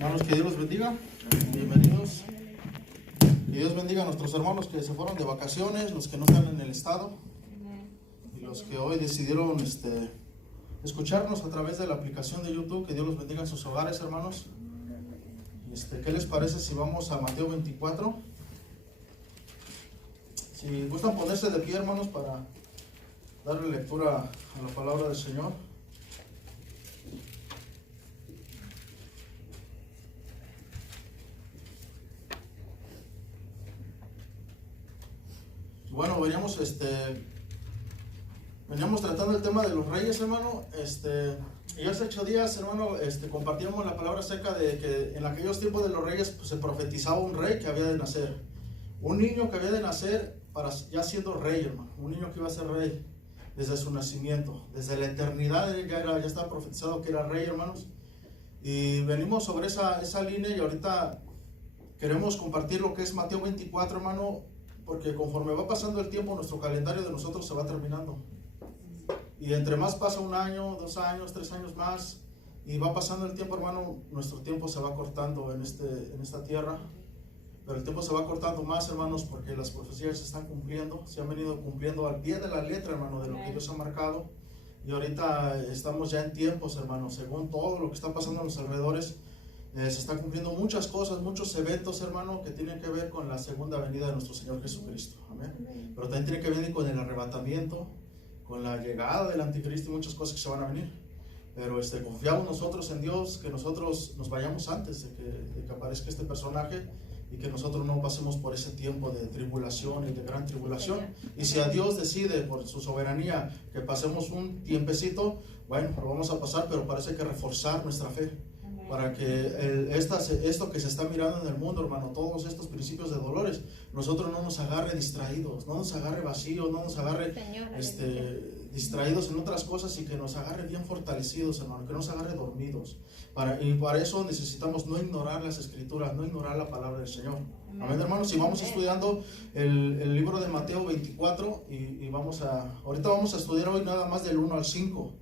Hermanos, que Dios los bendiga. Bienvenidos. Que Dios bendiga a nuestros hermanos que se fueron de vacaciones, los que no están en el estado y los que hoy decidieron escucharnos a través de la aplicación de YouTube. Que Dios los bendiga en sus hogares, hermanos. ¿Qué les parece si vamos a Mateo 24? Si gustan ponerse de pie, hermanos, para darle lectura a la palabra del Señor. Bueno, veníamos tratando el tema de los reyes, hermano. Y hace 8 días, hermano, compartíamos la palabra acerca de que en aquellos tiempos de los reyes pues, se profetizaba un rey que había de nacer. Un niño que había de nacer ya siendo rey, hermano. Un niño que iba a ser rey desde su nacimiento. Desde la eternidad ya estaba profetizado que era rey, hermanos. Y venimos sobre esa línea y ahorita queremos compartir lo que es Mateo 24, hermano. Porque conforme va pasando el tiempo, nuestro calendario de nosotros se va terminando. Y entre más pasa 1 año, 2 años, 3 años más, y va pasando el tiempo, hermano, nuestro tiempo se va cortando en esta tierra. Pero el tiempo se va cortando más, hermanos, porque las profecías se están cumpliendo, se han venido cumpliendo al pie de la letra, hermano, de lo que Dios ha marcado. Y ahorita estamos ya en tiempos, hermano, según todo lo que está pasando a los alrededores. Se están cumpliendo muchas cosas, muchos eventos, hermano, que tienen que ver con la segunda venida de nuestro Señor Jesucristo. Amén. Pero también tiene que ver con el arrebatamiento, con la llegada del anticristo y muchas cosas que se van a venir. Pero confiamos nosotros en Dios, que nosotros nos vayamos antes de que aparezca este personaje y que nosotros no pasemos por ese tiempo de tribulación y de gran tribulación. Y si a Dios decide por su soberanía que pasemos un tiempecito, bueno, lo vamos a pasar, pero parece que reforzar nuestra fe. Para que esto que se está mirando en el mundo, hermano, todos estos principios de dolores, nosotros no nos agarre distraídos, no nos agarre vacíos, no nos agarre distraídos en otras cosas, y que nos agarre bien fortalecidos, hermano, que no nos agarre dormidos. Y para eso necesitamos no ignorar las escrituras, no ignorar la palabra del Señor. Amén, hermanos. Y vamos estudiando el libro de Mateo 24 y ahorita vamos a estudiar hoy nada más del 1 al 5.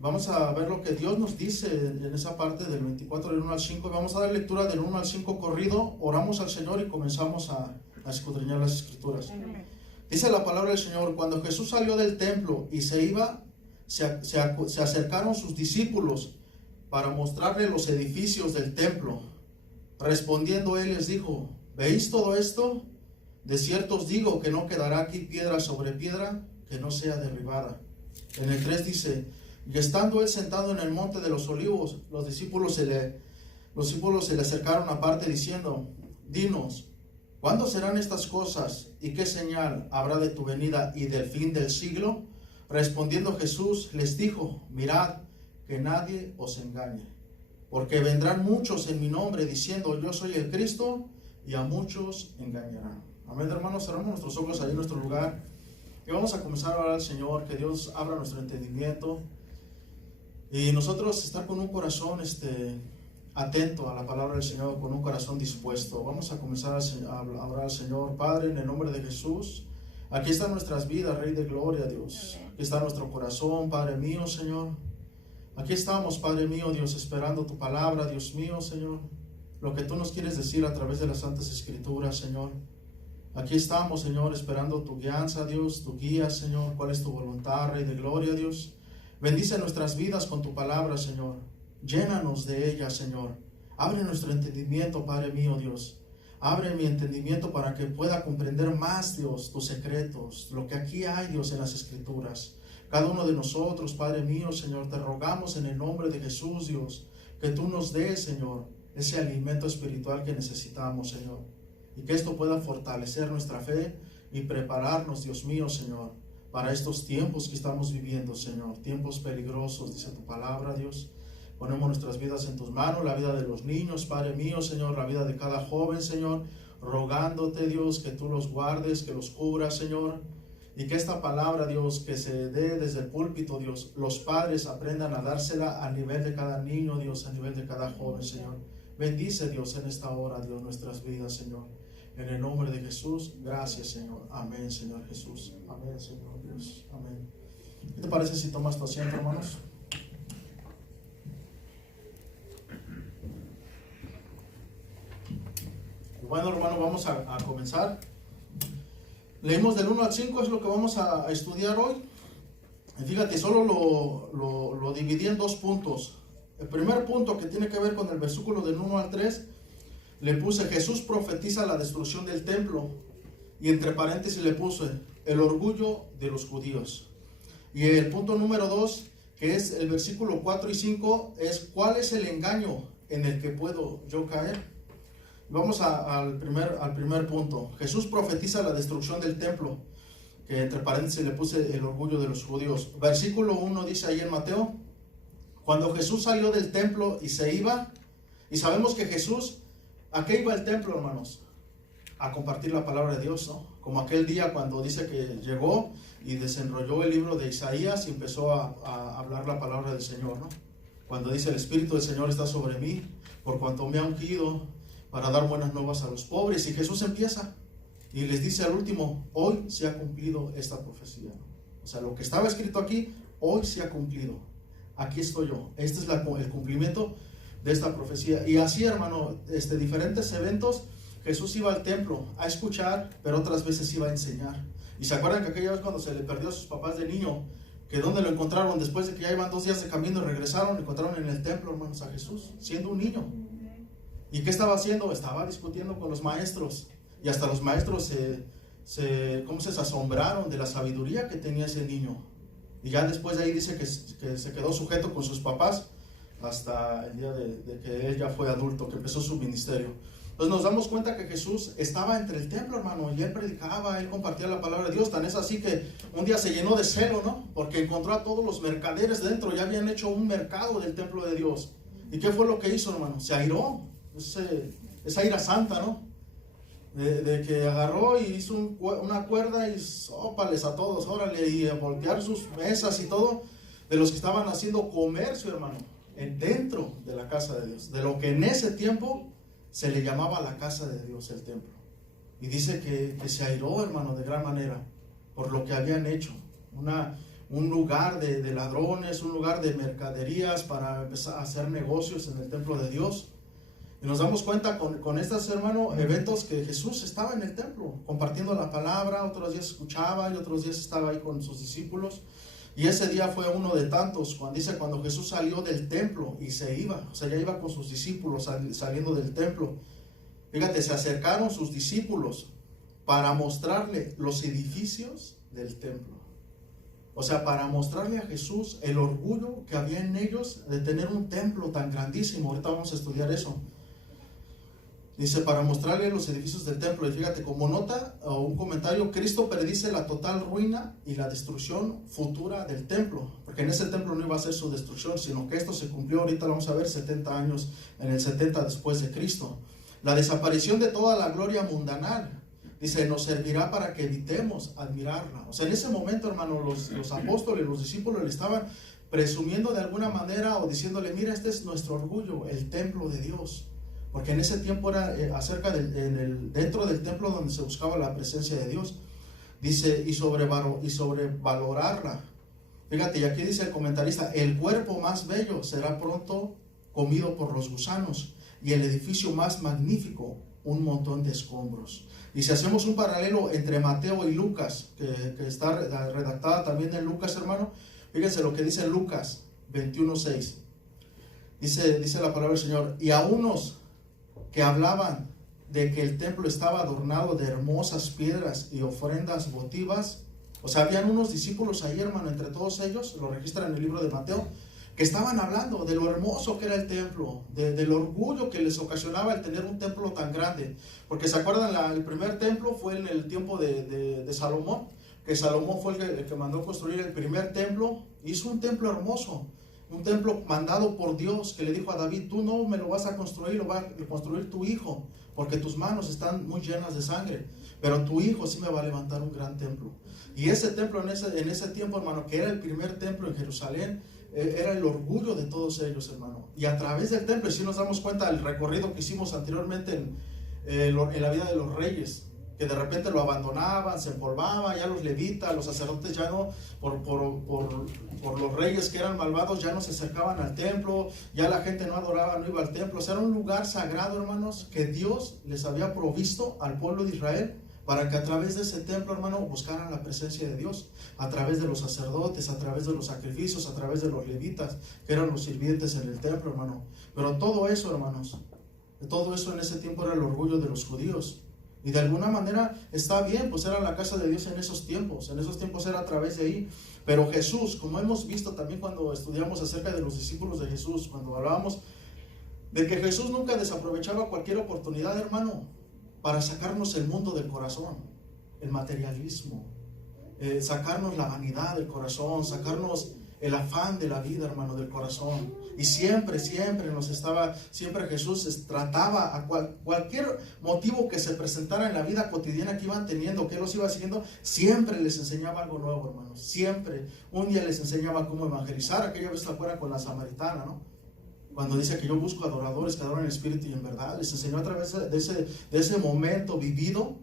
Vamos a ver lo que Dios nos dice en esa parte del 24, del 1 al 5. Vamos a dar lectura del 1 al 5 corrido, oramos al Señor y comenzamos a escudriñar las escrituras. Amén. Dice la palabra del Señor: cuando Jesús salió del templo y se iba, se acercaron sus discípulos para mostrarle los edificios del templo. Respondiendo él les dijo: ¿veis todo esto? De cierto os digo que no quedará aquí piedra sobre piedra que no sea derribada. En el 3 dice: y estando él sentado en el monte de los olivos, los discípulos se le acercaron aparte diciendo: dinos, ¿cuándo serán estas cosas? ¿Y qué señal habrá de tu venida y del fin del siglo? Respondiendo Jesús les dijo: mirad que nadie os engañe, porque vendrán muchos en mi nombre diciendo: yo soy el Cristo, y a muchos engañarán. Amén, hermanos. Cerramos nuestros ojos ahí en nuestro lugar y vamos a comenzar a orar al Señor, que Dios abra nuestro entendimiento y nosotros estar con un corazón atento a la palabra del Señor, con un corazón dispuesto. Vamos a comenzar a orar al Señor. Padre, en el nombre de Jesús, aquí están nuestras vidas, Rey de Gloria, Dios. Aquí está nuestro corazón, Padre mío, Señor. Aquí estamos, Padre mío, Dios, esperando tu palabra, Dios mío, Señor. Lo que tú nos quieres decir a través de las Santas Escrituras, Señor. Aquí estamos, Señor, esperando tu guianza, Dios, tu guía, Señor. ¿Cuál es tu voluntad, Rey de Gloria, Dios? Bendice nuestras vidas con tu palabra, Señor. Llénanos de ella, Señor. Abre nuestro entendimiento, Padre mío, Dios. Abre mi entendimiento para que pueda comprender más, Dios, tus secretos, lo que aquí hay, Dios, en las Escrituras. Cada uno de nosotros, Padre mío, Señor, te rogamos en el nombre de Jesús, Dios, que tú nos des, Señor, ese alimento espiritual que necesitamos, Señor. Y que esto pueda fortalecer nuestra fe y prepararnos, Dios mío, Señor, para estos tiempos que estamos viviendo, Señor. Tiempos peligrosos, dice tu palabra, Dios. Ponemos nuestras vidas en tus manos, la vida de los niños, Padre mío, Señor, la vida de cada joven, Señor, rogándote, Dios, que tú los guardes, que los cubras, Señor, y que esta palabra, Dios, que se dé desde el púlpito, Dios, los padres aprendan a dársela a nivel de cada niño, Dios, a nivel de cada joven, Señor. Bendice, Dios, en esta hora, Dios, nuestras vidas, Señor. En el nombre de Jesús, gracias, Señor. Amén, Señor Jesús. Amén, Señor Dios. Amén. ¿Qué te parece si tomas tu asiento, hermanos? Bueno, hermano, vamos a comenzar. Leímos del 1 al 5, es lo que vamos a estudiar hoy. Y fíjate, solo lo dividí en dos puntos. El primer punto, que tiene que ver con el versículo del 1 al 3, le puse: Jesús profetiza la destrucción del templo. Y entre paréntesis le puse: el orgullo de los judíos. Y el punto número 2, que es el versículo 4 y 5, es: ¿cuál es el engaño en el que puedo yo caer? Vamos al primer punto. Jesús profetiza la destrucción del templo, que entre paréntesis le puse: el orgullo de los judíos. Versículo 1 dice ahí en Mateo: cuando Jesús salió del templo y se iba, y sabemos que Jesús, ¿a qué iba el templo, hermanos? A compartir la palabra de Dios, ¿no? Como aquel día cuando dice que llegó y desenrolló el libro de Isaías y empezó a hablar la palabra del Señor, ¿no? Cuando dice: el Espíritu del Señor está sobre mí, por cuanto me ha ungido para dar buenas nuevas a los pobres. Y Jesús empieza y les dice al último: hoy se ha cumplido esta profecía, ¿no? O sea, lo que estaba escrito aquí, hoy se ha cumplido. Aquí estoy yo. Este es el cumplimiento de esta profecía. Y así, hermano, diferentes eventos. Jesús iba al templo a escuchar, pero otras veces iba a enseñar. Y se acuerdan que aquella vez cuando se le perdió a sus papás de niño, que donde lo encontraron después de que ya iban 2 días de camino y regresaron, lo encontraron en el templo, hermanos, a Jesús, siendo un niño. ¿Y qué estaba haciendo? Estaba discutiendo con los maestros. Y hasta los maestros se asombraron de la sabiduría que tenía ese niño. Y ya después de ahí dice que se quedó sujeto con sus papás hasta el día de que él ya fue adulto, que empezó su ministerio. Entonces nos damos cuenta que Jesús estaba entre el templo, hermano, y él predicaba, él compartía la palabra de Dios. Tan es así que un día se llenó de celo, ¿no? Porque encontró a todos los mercaderes dentro, ya habían hecho un mercado del templo de Dios. ¿Y qué fue lo que hizo, hermano? Se airó. Esa ira santa, ¿no? De que agarró y hizo una cuerda y sópales a todos, órale, y a voltear sus mesas y todo, de los que estaban haciendo comercio, hermano, dentro de la casa de Dios, de lo que en ese tiempo se le llamaba la casa de Dios, el templo. Y dice que se airó, hermano, de gran manera por lo que habían hecho. Un lugar de ladrones, un lugar de mercaderías para empezar a hacer negocios en el templo de Dios. Y nos damos cuenta con estos, hermanos, eventos, que Jesús estaba en el templo compartiendo la palabra. Otros días escuchaba y otros días estaba ahí con sus discípulos. Y ese día fue uno de tantos, cuando Jesús salió del templo y se iba. O sea, ya iba con sus discípulos saliendo del templo. Fíjate, se acercaron sus discípulos para mostrarle los edificios del templo. O sea, para mostrarle a Jesús el orgullo que había en ellos de tener un templo tan grandísimo. Ahorita vamos a estudiar eso. Dice: para mostrarle los edificios del templo. Y fíjate, como nota o un comentario, Cristo predice la total ruina y la destrucción futura del templo. Porque en ese templo no iba a ser su destrucción, sino que esto se cumplió, ahorita lo vamos a ver, 70 años, en el 70 después de Cristo. La desaparición de toda la gloria mundanal. Dice: nos servirá para que evitemos admirarla. O sea, en ese momento, hermano, los apóstoles, los discípulos le estaban presumiendo de alguna manera, o diciéndole: mira, este es nuestro orgullo, el templo de Dios. Porque en ese tiempo era dentro del templo donde se buscaba la presencia de Dios. Dice: y sobrevalorarla. Fíjate, y aquí dice el comentarista: el cuerpo más bello será pronto comido por los gusanos, y el edificio más magnífico un montón de escombros. Y si hacemos un paralelo entre Mateo y Lucas, que está redactada también en Lucas, hermano, fíjense lo que dice Lucas 21:6. Dice la palabra del Señor: y a unos que hablaban de que el templo estaba adornado de hermosas piedras y ofrendas votivas. O sea, habían unos discípulos ahí, hermano, entre todos ellos, lo registra en el libro de Mateo, que estaban hablando de lo hermoso que era el templo, del orgullo que les ocasionaba el tener un templo tan grande. Porque se acuerdan, el primer templo fue en el tiempo de Salomón, que Salomón fue el que mandó construir el primer templo. Hizo un templo hermoso, un templo mandado por Dios, que le dijo a David: tú no me lo vas a construir, lo va a construir tu hijo, porque tus manos están muy llenas de sangre, pero tu hijo sí me va a levantar un gran templo. Y ese templo en ese tiempo, hermano, que era el primer templo en Jerusalén, era el orgullo de todos ellos, hermano. Y a través del templo, si nos damos cuenta del recorrido que hicimos anteriormente en la vida de los reyes, que de repente lo abandonaban, se empolvaba, ya los levitas, los sacerdotes ya no, por los reyes que eran malvados, ya no se acercaban al templo, ya la gente no adoraba, no iba al templo. O sea, era un lugar sagrado, hermanos, que Dios les había provisto al pueblo de Israel, para que a través de ese templo, hermano, buscaran la presencia de Dios, a través de los sacerdotes, a través de los sacrificios, a través de los levitas, que eran los sirvientes en el templo, hermano. Pero todo eso, hermanos, todo eso en ese tiempo era el orgullo de los judíos. Y de alguna manera está bien, pues era la casa de Dios en esos tiempos era a través de ahí. Pero Jesús, como hemos visto también cuando estudiamos acerca de los discípulos de Jesús, cuando hablábamos de que Jesús nunca desaprovechaba cualquier oportunidad, hermano, para sacarnos el mundo del corazón, el materialismo, sacarnos la vanidad del corazón, sacarnos el afán de la vida, hermano, del corazón. Y siempre Jesús trataba a cualquier motivo que se presentara en la vida cotidiana que iban teniendo, que él los iba siguiendo, siempre les enseñaba algo nuevo, hermanos. Siempre. Un día les enseñaba cómo evangelizar. Aquella vez afuera con la samaritana, ¿no? Cuando dice que yo busco adoradores que adoran en espíritu y en verdad, les enseñó a través de ese momento vivido,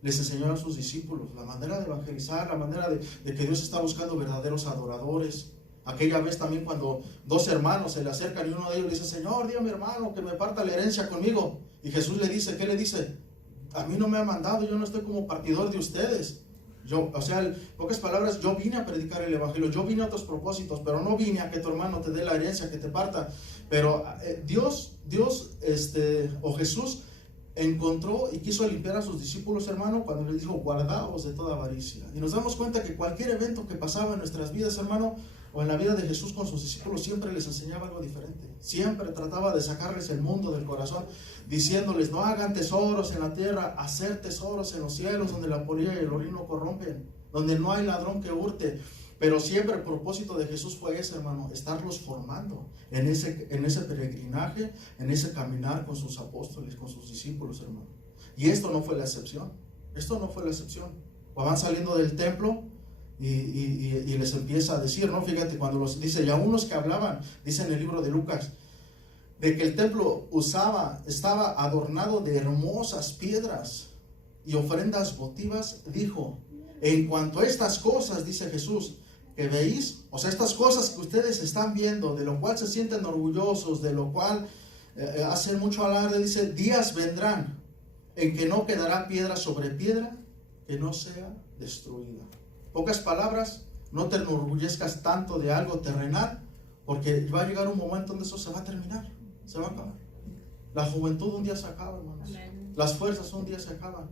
les enseñó a sus discípulos la manera de evangelizar, la manera de que Dios está buscando verdaderos adoradores. Aquella vez también cuando dos hermanos se le acercan y uno de ellos le dice: Señor, dígame, hermano, que me parta la herencia conmigo. Y Jesús le dice, ¿qué le dice? A mí no me ha mandado, yo no estoy como partidor de ustedes. En pocas palabras, yo vine a predicar el evangelio, yo vine a otros propósitos, pero no vine a que tu hermano te dé la herencia, que te parta. Pero Dios o Jesús encontró y quiso limpiar a sus discípulos, hermano, cuando les dijo: guardaos de toda avaricia. Y nos damos cuenta que cualquier evento que pasaba en nuestras vidas, hermano, o en la vida de Jesús con sus discípulos, siempre les enseñaba algo diferente. Siempre trataba de sacarles el mundo del corazón, diciéndoles: no hagan tesoros en la tierra, hacer tesoros en los cielos, donde la polilla y el orín no corrompen, donde no hay ladrón que hurte. Pero siempre el propósito de Jesús fue ese, hermano: estarlos formando en ese peregrinaje, en ese caminar con sus apóstoles, con sus discípulos, hermano. Y esto no fue la excepción. Van saliendo del templo y les empieza a decir, ¿no? Fíjate, cuando los dice, y a unos que hablaban, dice en el libro de Lucas, de que el templo estaba adornado de hermosas piedras y ofrendas votivas, dijo: en cuanto a estas cosas, dice Jesús, que veis, o sea, estas cosas que ustedes están viendo, de lo cual se sienten orgullosos, de lo cual hacen mucho alarde, dice: días vendrán en que no quedará piedra sobre piedra que no sea destruida. Pocas palabras, no te enorgullezcas tanto de algo terrenal, porque va a llegar un momento donde eso se va a terminar, se va a acabar. La juventud un día se acaba, hermanos. Amén. Las fuerzas un día se acaban.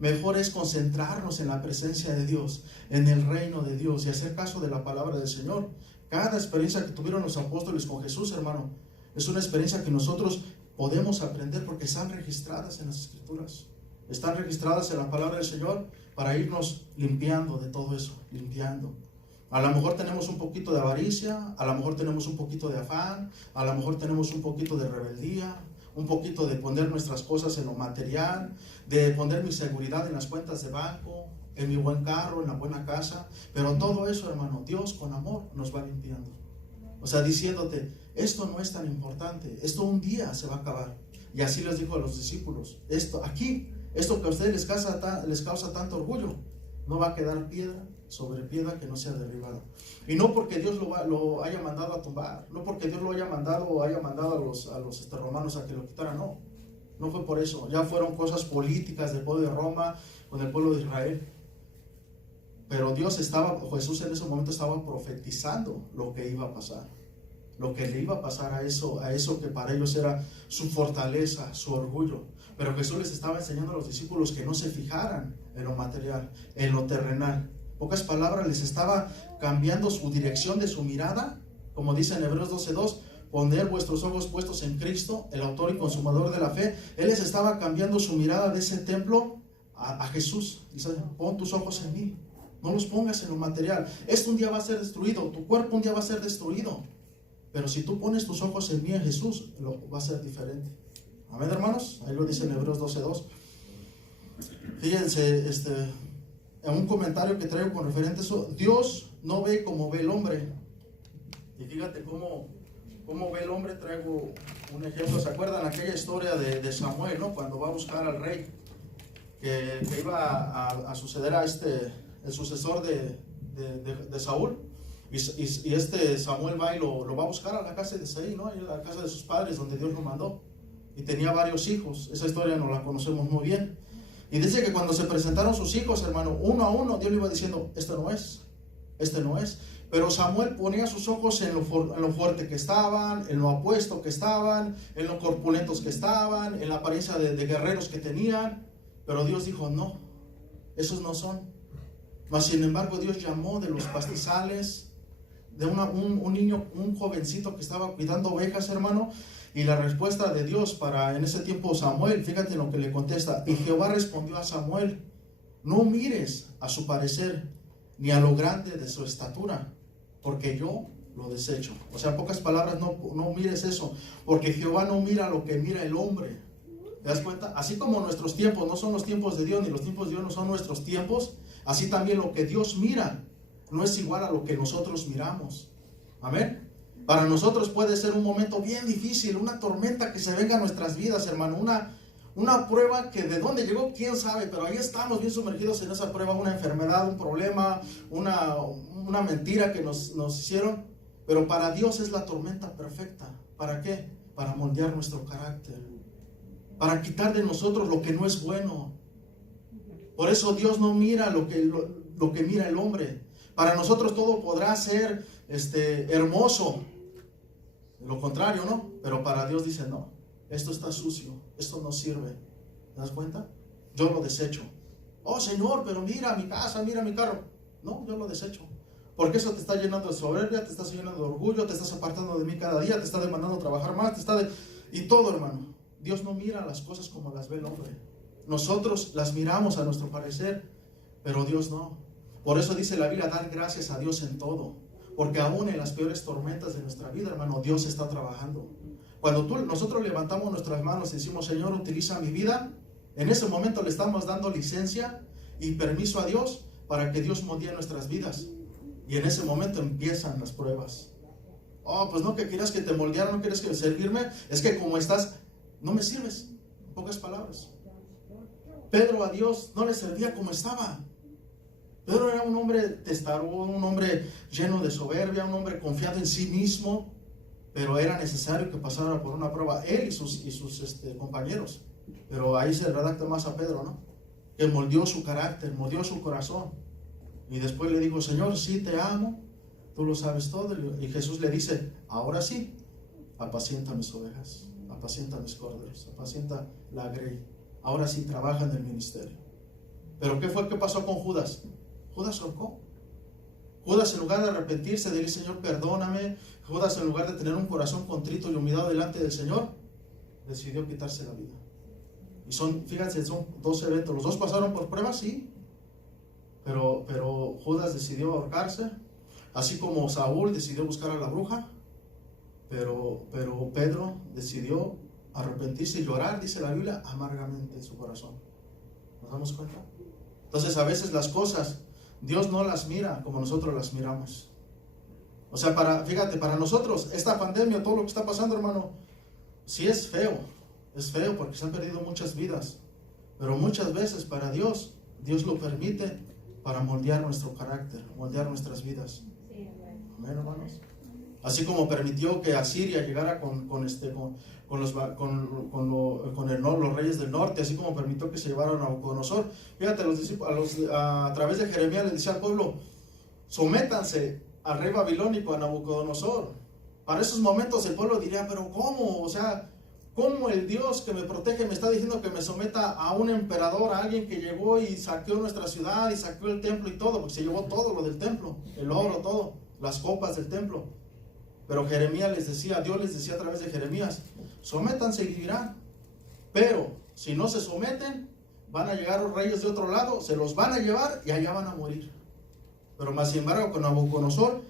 Mejor es concentrarnos en la presencia de Dios, en el reino de Dios, y hacer caso de la palabra del Señor. Cada experiencia que tuvieron los apóstoles con Jesús, hermano, es una experiencia que nosotros podemos aprender, porque están registradas en las Escrituras, están registradas en la palabra del Señor, para irnos limpiando de todo eso, limpiando. A lo mejor tenemos un poquito de avaricia, a lo mejor tenemos un poquito de afán, a lo mejor tenemos un poquito de rebeldía, un poquito de poner nuestras cosas en lo material, de poner mi seguridad en las cuentas de banco, en mi buen carro, en la buena casa. Pero todo eso, hermano, Dios con amor nos va limpiando. O sea, diciéndote: esto no es tan importante, esto un día se va a acabar. Y así les dijo a los discípulos: esto que a ustedes les causa tanto orgullo, no va a quedar piedra sobre piedra que no sea derribada. Y no porque Dios lo haya mandado a tumbar, no porque Dios lo haya mandado a los romanos a que lo quitaran, no fue por eso. Ya fueron cosas políticas del pueblo de Roma con el pueblo de Israel. Pero Jesús en ese momento estaba profetizando lo que iba a pasar, lo que le iba a pasar a eso que para ellos era su fortaleza, su orgullo. Pero Jesús les estaba enseñando a los discípulos que no se fijaran en lo material, en lo terrenal. Pocas palabras, les estaba cambiando su dirección de su mirada, como dice en Hebreos 12:2, poner vuestros ojos puestos en Cristo, el autor y consumador de la fe. Él les estaba cambiando su mirada de ese templo a Jesús. Dice: pon tus ojos en mí, no los pongas en lo material. Esto un día va a ser destruido, tu cuerpo un día va a ser destruido, pero si tú pones tus ojos en mí, en Jesús, va a ser diferente. Amén, hermanos. Ahí lo dice en Hebreos 12:2. Fíjense, en un comentario que traigo con referente a eso: Dios no ve como ve el hombre. Y fíjate cómo ve el hombre. Traigo un ejemplo. ¿Se acuerdan aquella historia de Samuel, no? Cuando va a buscar al rey, que iba a suceder a el sucesor de Saúl. Y Samuel va y lo va a buscar a la casa de Isaí, ¿no? A la casa de sus padres, donde Dios lo mandó. Y tenía varios hijos. Esa historia no la conocemos muy bien. Y dice que cuando se presentaron sus hijos, hermano, uno a uno, Dios le iba diciendo, este no es. Pero Samuel ponía sus ojos en lo fuerte que estaban, en lo apuesto que estaban, en lo corpulentos que estaban, en la apariencia de guerreros que tenían. Pero Dios dijo, no, esos no son. Mas sin embargo, Dios llamó de los pastizales, de un niño, un jovencito que estaba cuidando ovejas, hermano. Y la respuesta de Dios para en ese tiempo Samuel, fíjate lo que le contesta. Y Jehová respondió a Samuel, no mires a su parecer, ni a lo grande de su estatura, porque yo lo desecho. O sea, en pocas palabras, no mires eso, porque Jehová no mira lo que mira el hombre. ¿Te das cuenta? Así como nuestros tiempos no son los tiempos de Dios, ni los tiempos de Dios no son nuestros tiempos, así también lo que Dios mira no es igual a lo que nosotros miramos. Amén. Para nosotros puede ser un momento bien difícil, una tormenta que se venga a nuestras vidas, hermano, una prueba que de dónde llegó, quién sabe, pero ahí estamos bien sumergidos en esa prueba, una enfermedad, un problema, una mentira que nos hicieron, pero para Dios es la tormenta perfecta. ¿Para qué? Para moldear nuestro carácter, para quitar de nosotros lo que no es bueno. Por eso Dios no mira lo que mira el hombre. Para nosotros todo podrá ser hermoso, lo contrario, ¿no? Pero para Dios dice, no, esto está sucio, esto no sirve. ¿Te das cuenta? Yo lo desecho. Oh Señor, pero mira mi casa, mira mi carro. No, yo lo desecho. Porque eso te está llenando de soberbia, te está llenando de orgullo, te estás apartando de mí cada día, te está demandando trabajar más, y todo, hermano. Dios no mira las cosas como las ve el hombre. Nosotros las miramos a nuestro parecer, pero Dios no. Por eso dice la Biblia, dar gracias a Dios en todo. Porque aún en las peores tormentas de nuestra vida, hermano, Dios está trabajando. Cuando nosotros levantamos nuestras manos y decimos, Señor, utiliza mi vida, en ese momento le estamos dando licencia y permiso a Dios para que Dios moldee nuestras vidas. Y en ese momento empiezan las pruebas. Oh, pues no que quieras que te moldeara, no quieres que servirme, es que como estás, no me sirves. En pocas palabras. Pedro a Dios no le servía como estaba. Pedro era un hombre testarudo, un hombre lleno de soberbia, un hombre confiado en sí mismo, pero era necesario que pasara por una prueba él y sus compañeros. Pero ahí se redacta más a Pedro, ¿no? Que moldeó su carácter, moldeó su corazón. Y después le dijo, Señor, sí te amo, tú lo sabes todo. Y Jesús le dice, ahora sí, apacienta mis ovejas, apacienta mis corderos, apacienta la grey. Ahora sí trabaja en el ministerio. Pero ¿qué pasó con Judas? Judas ahorcó. Judas, en lugar de arrepentirse, de decir, Señor, perdóname, Judas, en lugar de tener un corazón contrito y humillado delante del Señor, decidió quitarse la vida. Y fíjense, son dos eventos. Los dos pasaron por pruebas, sí, pero Judas decidió ahorcarse, así como Saúl decidió buscar a la bruja, pero Pedro decidió arrepentirse y llorar, dice la Biblia, amargamente en su corazón. ¿Nos damos cuenta? Entonces a veces las cosas Dios no las mira como nosotros las miramos. O sea, fíjate, para nosotros esta pandemia, todo lo que está pasando, hermano, sí es feo porque se han perdido muchas vidas, pero muchas veces para Dios lo permite para moldear nuestro carácter, moldear nuestras vidas. Amén, hermanos. Así como permitió que Asiria llegara con los reyes del norte, así como permitió que se llevaran a Nabucodonosor. Fíjate, a través de Jeremías les decía al pueblo, sométanse al rey babilónico, a Nabucodonosor. Para esos momentos el pueblo diría, pero ¿cómo? O sea, ¿cómo el Dios que me protege me está diciendo que me someta a un emperador, a alguien que llegó y saqueó nuestra ciudad y saqueó el templo y todo? Porque se llevó todo lo del templo, el oro, todo, las copas del templo. Pero Jeremías les decía, Dios les decía a través de Jeremías, sométanse y vivirán. Pero si no se someten, van a llegar los reyes de otro lado, se los van a llevar y allá van a morir. Pero más sin embargo con Nabucodonosor,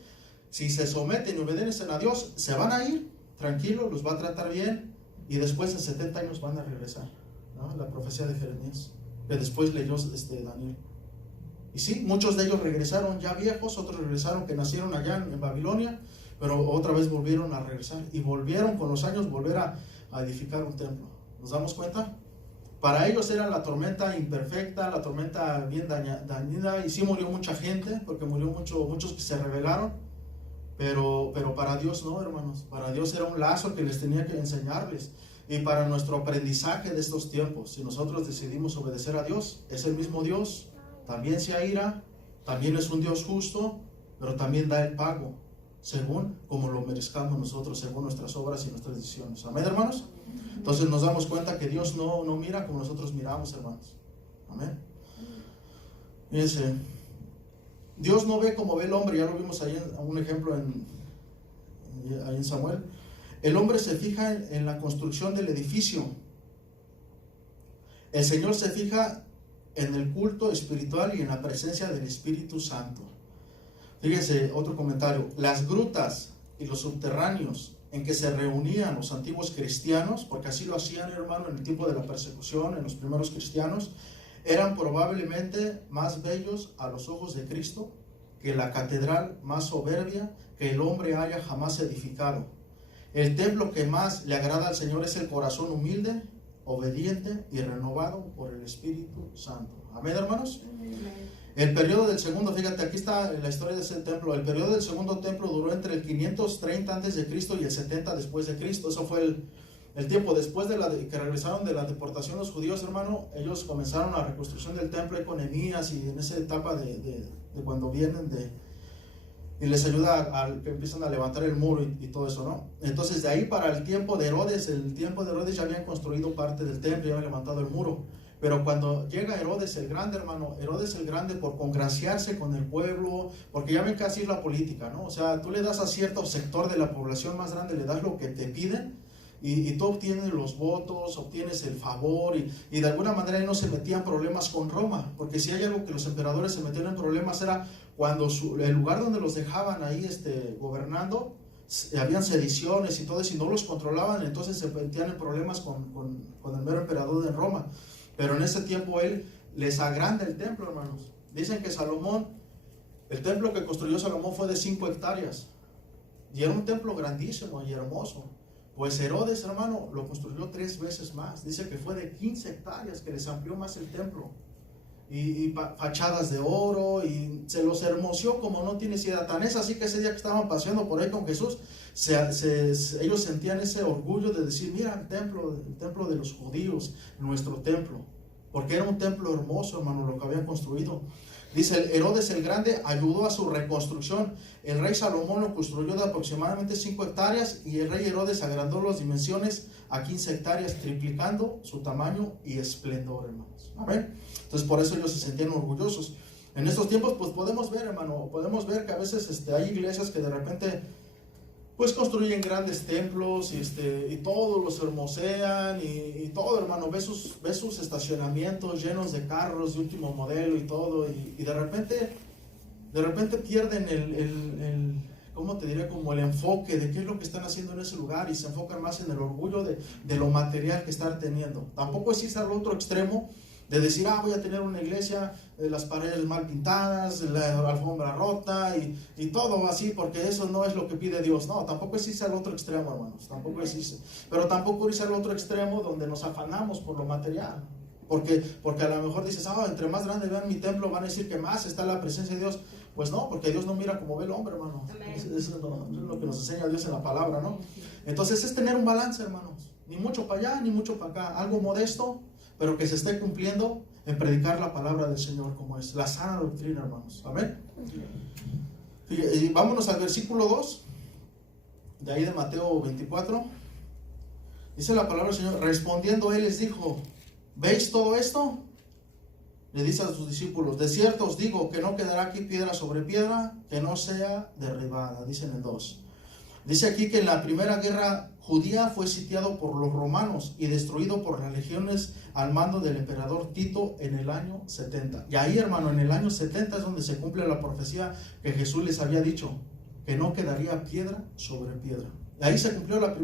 si se someten y obedecen a Dios, se van a ir tranquilos, los va a tratar bien y después en 70 años van a regresar, ¿no? La profecía de Jeremías, que después leyó Daniel. Y sí, muchos de ellos regresaron ya viejos, otros regresaron que nacieron allá en Babilonia, pero otra vez volvieron a regresar y volvieron con los años volver a edificar un templo. ¿Nos damos cuenta? Para ellos era la tormenta imperfecta, la tormenta bien dañada, y sí murió mucha gente, porque murió muchos que se rebelaron, pero para Dios no, hermanos. Para Dios era un lazo que les tenía que enseñarles. Y para nuestro aprendizaje de estos tiempos, si nosotros decidimos obedecer a Dios, es el mismo Dios, también se aira, también es un Dios justo, pero también da el pago, según como lo merezcamos nosotros, según nuestras obras y nuestras decisiones. Amén, hermanos. Entonces nos damos cuenta que Dios no mira como nosotros miramos, hermanos. Amén. Fíjense, Dios no ve como ve el hombre. Ya lo vimos ahí en un ejemplo ahí en Samuel. El hombre se fija en la construcción del edificio. El Señor se fija en el culto espiritual y en la presencia del Espíritu Santo. Fíjense, otro comentario. Las grutas y los subterráneos en que se reunían los antiguos cristianos, porque así lo hacían, hermano, en el tiempo de la persecución, en los primeros cristianos, eran probablemente más bellos a los ojos de Cristo que la catedral más soberbia que el hombre haya jamás edificado. El templo que más le agrada al Señor es el corazón humilde, obediente y renovado por el Espíritu Santo. Amén, hermanos. El periodo del segundo, fíjate, aquí está la historia de ese templo. El periodo del segundo templo duró entre el 530 antes de Cristo y el 70 después de Cristo. Eso fue el tiempo después de que regresaron de la deportación los judíos, hermano. Ellos comenzaron la reconstrucción del templo con Nehemías, y en esa etapa de cuando vienen y les ayuda a que empiezan a levantar el muro y todo eso, ¿no? Entonces de ahí para el tiempo de Herodes ya habían construido parte del templo, ya habían levantado el muro. Pero cuando llega Herodes el Grande, hermano, Herodes el Grande, por congraciarse con el pueblo, porque ya ven que así es la política, ¿no? O sea, tú le das a cierto sector de la población más grande, le das lo que te piden, y tú obtienes los votos, obtienes el favor, y de alguna manera ahí no se metían problemas con Roma, porque si hay algo que los emperadores se metían en problemas era cuando el lugar donde los dejaban ahí gobernando, habían sediciones y todo eso, y no los controlaban, entonces se metían en problemas con el mero emperador de Roma. Pero en ese tiempo él les agranda el templo, hermanos. Dicen que Salomón, el templo que construyó Salomón fue de 5 hectáreas. Y era un templo grandísimo y hermoso. Pues Herodes, hermano, lo construyó 3 veces más. Dice que fue de 15 hectáreas, que les amplió más el templo. Y fachadas de oro, y se los hermoseó como no tienes idea. Tan es así que ese día que estaban paseando por ahí con Jesús, ellos sentían ese orgullo de decir, mira el templo de los judíos, nuestro templo, porque era un templo hermoso, hermano, lo que habían construido. Dice, Herodes el Grande ayudó a su reconstrucción. El rey Salomón lo construyó de aproximadamente 5 hectáreas, y el rey Herodes agrandó las dimensiones a 15 hectáreas, triplicando su tamaño y esplendor, hermanos. Amén. Entonces por eso ellos se sentían orgullosos. En estos tiempos pues podemos ver, hermano, que a veces hay iglesias que de repente pues construyen grandes templos, y todos los hermosean, y todo, hermano, ves sus estacionamientos llenos de carros de último modelo y todo, y de repente pierden ¿cómo te diré? Como el enfoque de qué es lo que están haciendo en ese lugar, y se enfocan más en el orgullo de lo material que están teniendo. Tampoco es irse al otro extremo de decir, voy a tener una iglesia, las paredes mal pintadas, la alfombra rota y todo así, porque eso no es lo que pide Dios. No, tampoco es irse al otro extremo, hermanos, tampoco es irse. Pero tampoco irse al otro extremo donde nos afanamos por lo material. Porque a lo mejor dices, entre más grande vean mi templo, van a decir que más está la presencia de Dios. Pues no, porque Dios no mira como ve el hombre, hermano. Eso es lo que nos enseña Dios en la palabra, ¿no? Entonces es tener un balance, hermanos. Ni mucho para allá, ni mucho para acá. Algo modesto, pero que se esté cumpliendo en predicar la palabra del Señor como es. La sana doctrina, hermanos. Amén. Y vámonos al versículo 2, de ahí de Mateo 24. Dice la palabra del Señor, respondiendo él les dijo, ¿veis todo esto? Le dice a sus discípulos, de cierto os digo que no quedará aquí piedra sobre piedra que no sea derribada. Dice en el 2. Dice aquí que en la primera guerra judía fue sitiado por los romanos y destruido por las legiones al mando del emperador Tito en el año 70. Y ahí, hermano, en el año 70 es donde se cumple la profecía que Jesús les había dicho, que no quedaría piedra sobre piedra. Y ahí se cumplió la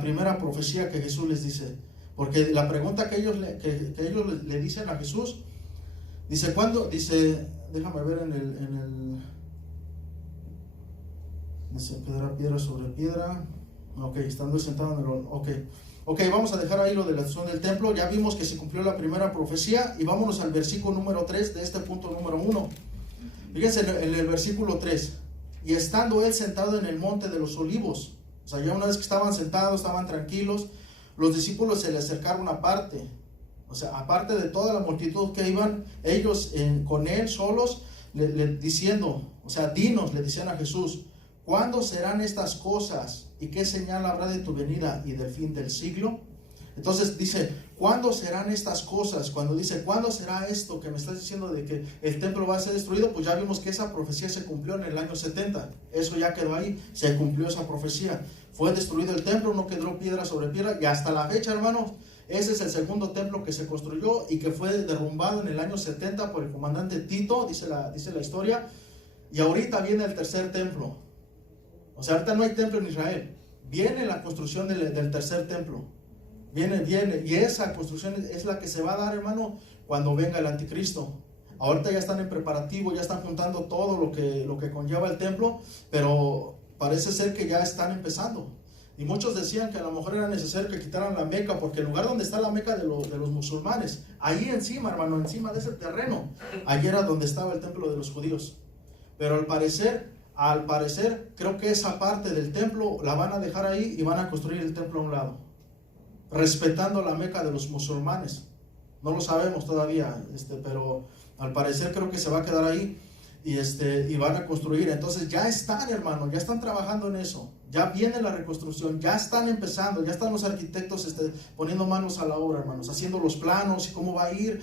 primera profecía que Jesús les dice. Porque la pregunta que ellos le dicen a Jesús, dice, ¿cuándo? Dice, déjame ver dice, quedará piedra sobre piedra. Ok, estando sentado en el horno. Ok, vamos a dejar ahí lo de la destrucción del templo. Ya vimos que se cumplió la primera profecía. Y vámonos al versículo número 3 de este punto número 1. Fíjense en el versículo 3. Y estando él sentado en el monte de los olivos. O sea, ya una vez que estaban sentados, estaban tranquilos, los discípulos se le acercaron aparte. O sea, aparte de toda la multitud que iban, ellos con él solos, diciendo, o sea, dinos, le decían a Jesús, ¿cuándo serán estas cosas? ¿Y qué señal habrá de tu venida y del fin del siglo? Entonces dice, ¿cuándo serán estas cosas? Cuando dice, ¿cuándo será esto que me estás diciendo de que el templo va a ser destruido? Pues ya vimos que esa profecía se cumplió en el año 70. Eso ya quedó ahí, se cumplió esa profecía. Fue destruido el templo, no quedó piedra sobre piedra. Y hasta la fecha, hermanos, ese es el segundo templo que se construyó y que fue derrumbado en el año 70 por el comandante Tito, dice la historia. Y ahorita viene el tercer templo. O sea, ahorita no hay templo en Israel. Viene la construcción del tercer templo. Viene, y esa construcción es la que se va a dar, hermano, cuando venga el anticristo. Ahorita ya están en preparativo, ya están juntando todo lo que conlleva el templo, pero parece ser que ya están empezando. Y muchos decían que a lo mejor era necesario que quitaran la Meca, porque el lugar donde está la Meca de los musulmanes, ahí encima, hermano, encima de ese terreno, ahí era donde estaba el templo de los judíos. Pero al parecer, creo que esa parte del templo la van a dejar ahí y van a construir el templo a un lado, respetando la Meca de los musulmanes. No lo sabemos todavía, pero al parecer creo que se va a quedar ahí y van a construir. Entonces ya están, hermano, ya están trabajando en eso. Ya viene la reconstrucción, ya están empezando, ya están los arquitectos poniendo manos a la obra, hermanos, haciendo los planos y cómo va a ir,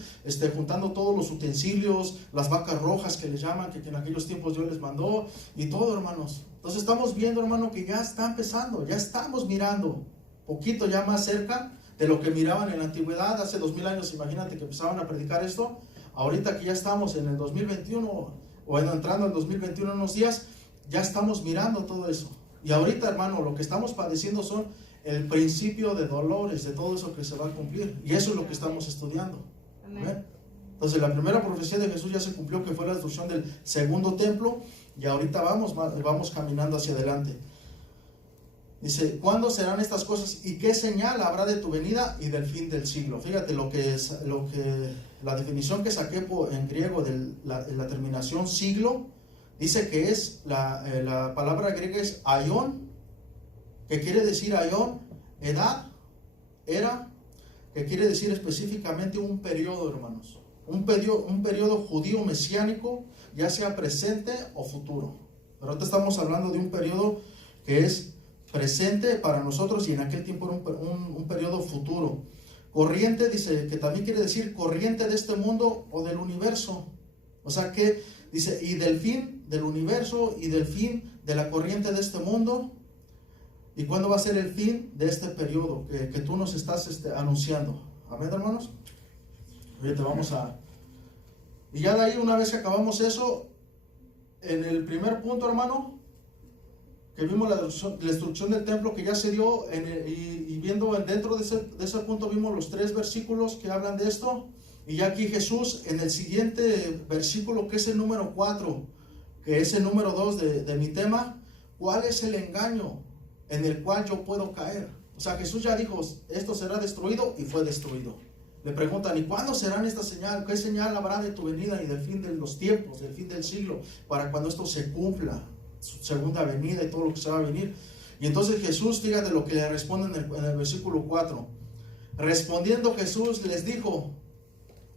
juntando todos los utensilios, las vacas rojas que les llaman, que en aquellos tiempos Dios les mandó, y todo, hermanos. Entonces estamos viendo, hermano, que ya está empezando, ya estamos mirando poquito ya más cerca de lo que miraban en la antigüedad, hace 2000 años, imagínate que empezaban a predicar esto. Ahorita que ya estamos en el 2021, o entrando en 2021 en unos días, ya estamos mirando todo eso. Y ahorita, hermano, lo que estamos padeciendo son el principio de dolores, de todo eso que se va a cumplir. Y eso es lo que estamos estudiando. ¿Amén? Entonces la primera profecía de Jesús ya se cumplió, que fue la destrucción del segundo templo, y ahorita vamos caminando hacia adelante. Dice, ¿cuándo serán estas cosas? ¿Y qué señal habrá de tu venida y del fin del siglo? Fíjate la definición que saqué en griego de la terminación siglo, dice que es, la palabra griega es aion, que quiere decir aion, edad, era, que quiere decir específicamente un periodo, hermanos. Un periodo judío mesiánico, ya sea presente o futuro. Pero ahorita estamos hablando de un periodo que es presente para nosotros y en aquel tiempo era un periodo futuro. Corriente, dice, que también quiere decir corriente de este mundo o del universo. O sea que dice, y del fin del universo y del fin de la corriente de este mundo. ¿Y cuándo va a ser el fin de este periodo que tú nos estás anunciando? Amén, hermanos. Fíjate, y ya de ahí, una vez que acabamos eso, en el primer punto, hermano, que vimos la destrucción del templo que ya se dio, y viendo dentro de ese punto vimos los 3 versículos que hablan de esto. Y ya aquí Jesús, en el siguiente versículo, que es el número 4, que es el número 2 de mi tema, ¿cuál es el engaño en el cual yo puedo caer? O sea, Jesús ya dijo, esto será destruido, y fue destruido. Le preguntan, ¿y cuándo serán esta señal? ¿Qué señal habrá de tu venida y del fin de los tiempos, del fin del siglo, para cuando esto se cumpla, su segunda venida y todo lo que se va a venir? Y entonces Jesús, fíjate lo que le responde en el versículo 4. Respondiendo Jesús les dijo,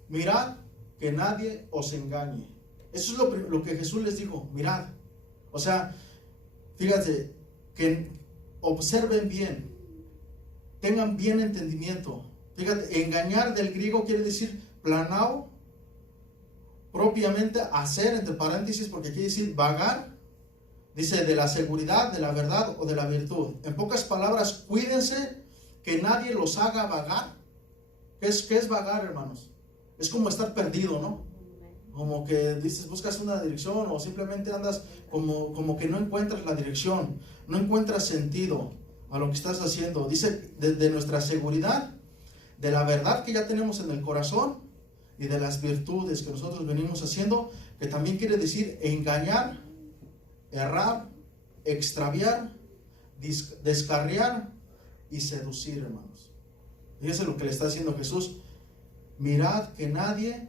mirad que nadie os engañe. Eso es lo que Jesús les dijo, mirad. O sea, fíjate, que observen bien, tengan bien entendimiento. Fíjate, engañar del griego quiere decir planao, propiamente hacer, entre paréntesis, porque quiere decir vagar. Dice, de la seguridad, de la verdad o de la virtud. En pocas palabras, cuídense que nadie los haga vagar. ¿Qué es vagar, hermanos? Es como estar perdido, ¿no? Como que dices, buscas una dirección, o simplemente andas como que no encuentras la dirección, no encuentras sentido a lo que estás haciendo. Dice, de nuestra seguridad, de la verdad que ya tenemos en el corazón y de las virtudes que nosotros venimos haciendo, que también quiere decir engañar, errar, extraviar, descarriar y seducir, hermanos. Fíjense lo que le está diciendo Jesús. Mirad que nadie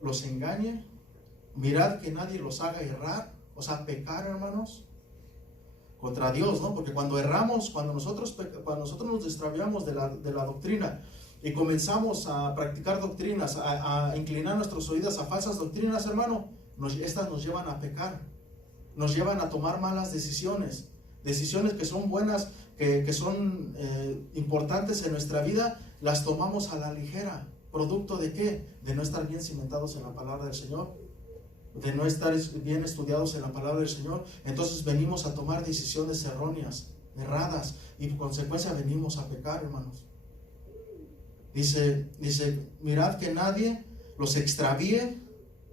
los engañe, mirad que nadie los haga errar, o sea, pecar, hermanos, contra Dios, ¿no? Porque cuando erramos, cuando nosotros nos extraviamos de la doctrina y comenzamos a practicar doctrinas, a inclinar nuestros oídos a falsas doctrinas, hermano, estas nos llevan a pecar, nos llevan a tomar malas decisiones que son buenas, que son importantes en nuestra vida, las tomamos a la ligera. ¿Producto de qué? De no estar bien cimentados en la palabra del Señor, de no estar bien estudiados en la palabra del Señor. Entonces venimos a tomar decisiones erradas, y por consecuencia venimos a pecar, hermanos. Dice, mirad que nadie los extravíe.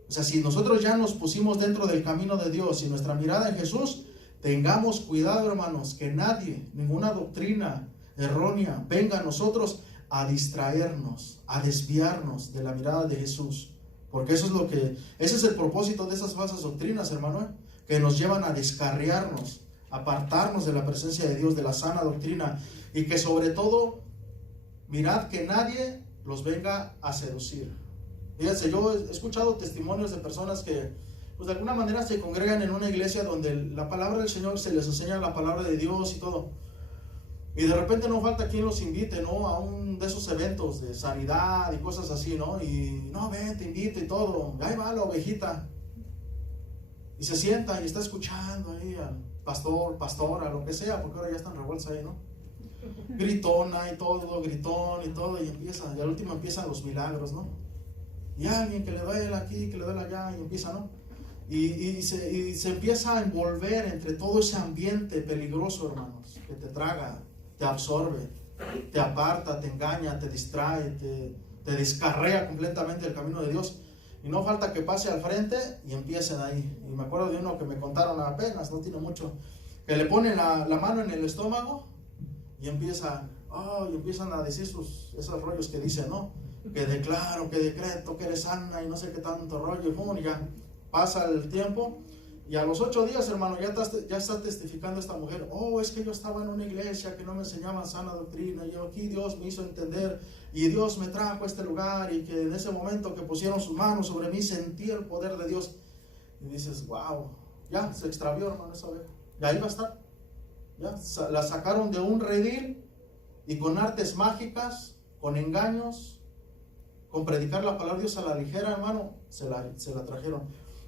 O sea, si nosotros ya nos pusimos dentro del camino de Dios y nuestra mirada en Jesús, tengamos cuidado, hermanos, que nadie, ninguna doctrina errónea venga a nosotros a distraernos, a desviarnos de la mirada de Jesús. Porque ese es el propósito de esas falsas doctrinas, hermano, que nos llevan a descarriarnos, apartarnos de la presencia de Dios, de la sana doctrina, y que sobre todo, mirad que nadie los venga a seducir. Fíjense, yo he escuchado testimonios de personas que, pues de alguna manera se congregan en una iglesia donde la palabra del Señor se les enseña la palabra de Dios y todo. Y de repente no falta quien los invite, ¿no? A un de esos eventos de sanidad y cosas así, ¿no? Y no, ven, te invito y todo. Ahí va la ovejita. Y se sienta y está escuchando ahí al pastor, pastora, lo que sea, porque ahora ya están revueltos ahí, ¿no? Gritona y todo, gritón y todo, y al último empiezan los milagros, ¿no? Y alguien que le duele aquí, que le duele allá, y empieza, ¿no? Y se empieza a envolver entre todo ese ambiente peligroso, hermanos, que te traga, te absorbe, te aparta, te engaña, te distrae, te descarrea completamente del camino de Dios. Y no falta que pase al frente y empiecen ahí. Y me acuerdo de uno que me contaron apenas, no tiene mucho, que le ponen la mano en el estómago y empiezan a decir esos rollos que dicen, ¿no? Que declaro, que decreto, que eres sana y no sé qué tanto rollo. Y ya pasa el tiempo. Y a los 8 días, hermano, ya está testificando esta mujer. Es que yo estaba en una iglesia que no me enseñaban sana doctrina. Y aquí Dios me hizo entender. Y Dios me trajo a este lugar. Y que en ese momento que pusieron sus manos sobre mí, sentí el poder de Dios. Y dices, wow, ya se extravió, hermano, esa oveja. Y ahí va a estar. Ya la sacaron de un redil. Y con artes mágicas, con engaños, con predicar la palabra de Dios a la ligera, hermano, se la trajeron.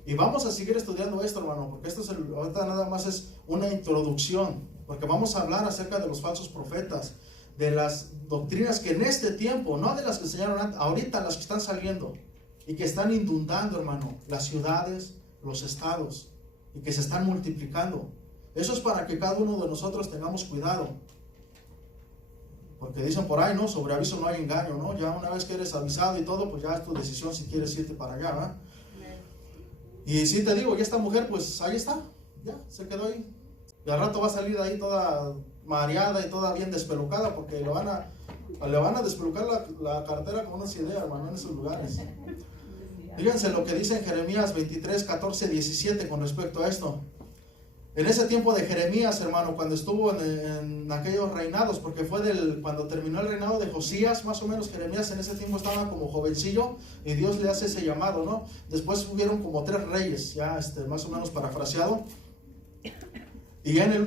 Y vamos a seguir estudiando esto, hermano, porque ahorita nada más es una introducción, porque vamos a hablar acerca de los falsos profetas, de las doctrinas que en este tiempo, no de las que enseñaron antes, ahorita las que están saliendo y que están inundando, hermano, las ciudades, los estados, y que se están multiplicando. Eso es para que cada uno de nosotros tengamos cuidado. Porque dicen por ahí, ¿no? Sobre aviso no hay engaño, ¿no? Ya una vez que eres avisado y todo, pues ya es tu decisión si quieres irte para allá, ¿verdad? Y sí te digo, y esta mujer, pues ahí está, ya, se quedó ahí. Y al rato va a salir de ahí toda mareada y toda bien despelucada, porque le van a despelucar la cartera con unas ideas, hermano, en esos lugares. Fíjense lo que dice en Jeremías 23, 14, 17 con respecto a esto. En ese tiempo de Jeremías, hermano, cuando estuvo en aquellos reinados, porque fue cuando terminó el reinado de Josías, más o menos Jeremías en ese tiempo estaba como jovencillo y Dios le hace ese llamado, ¿no? Después hubieron como 3 reyes, ya más o menos parafraseado. Y ya en el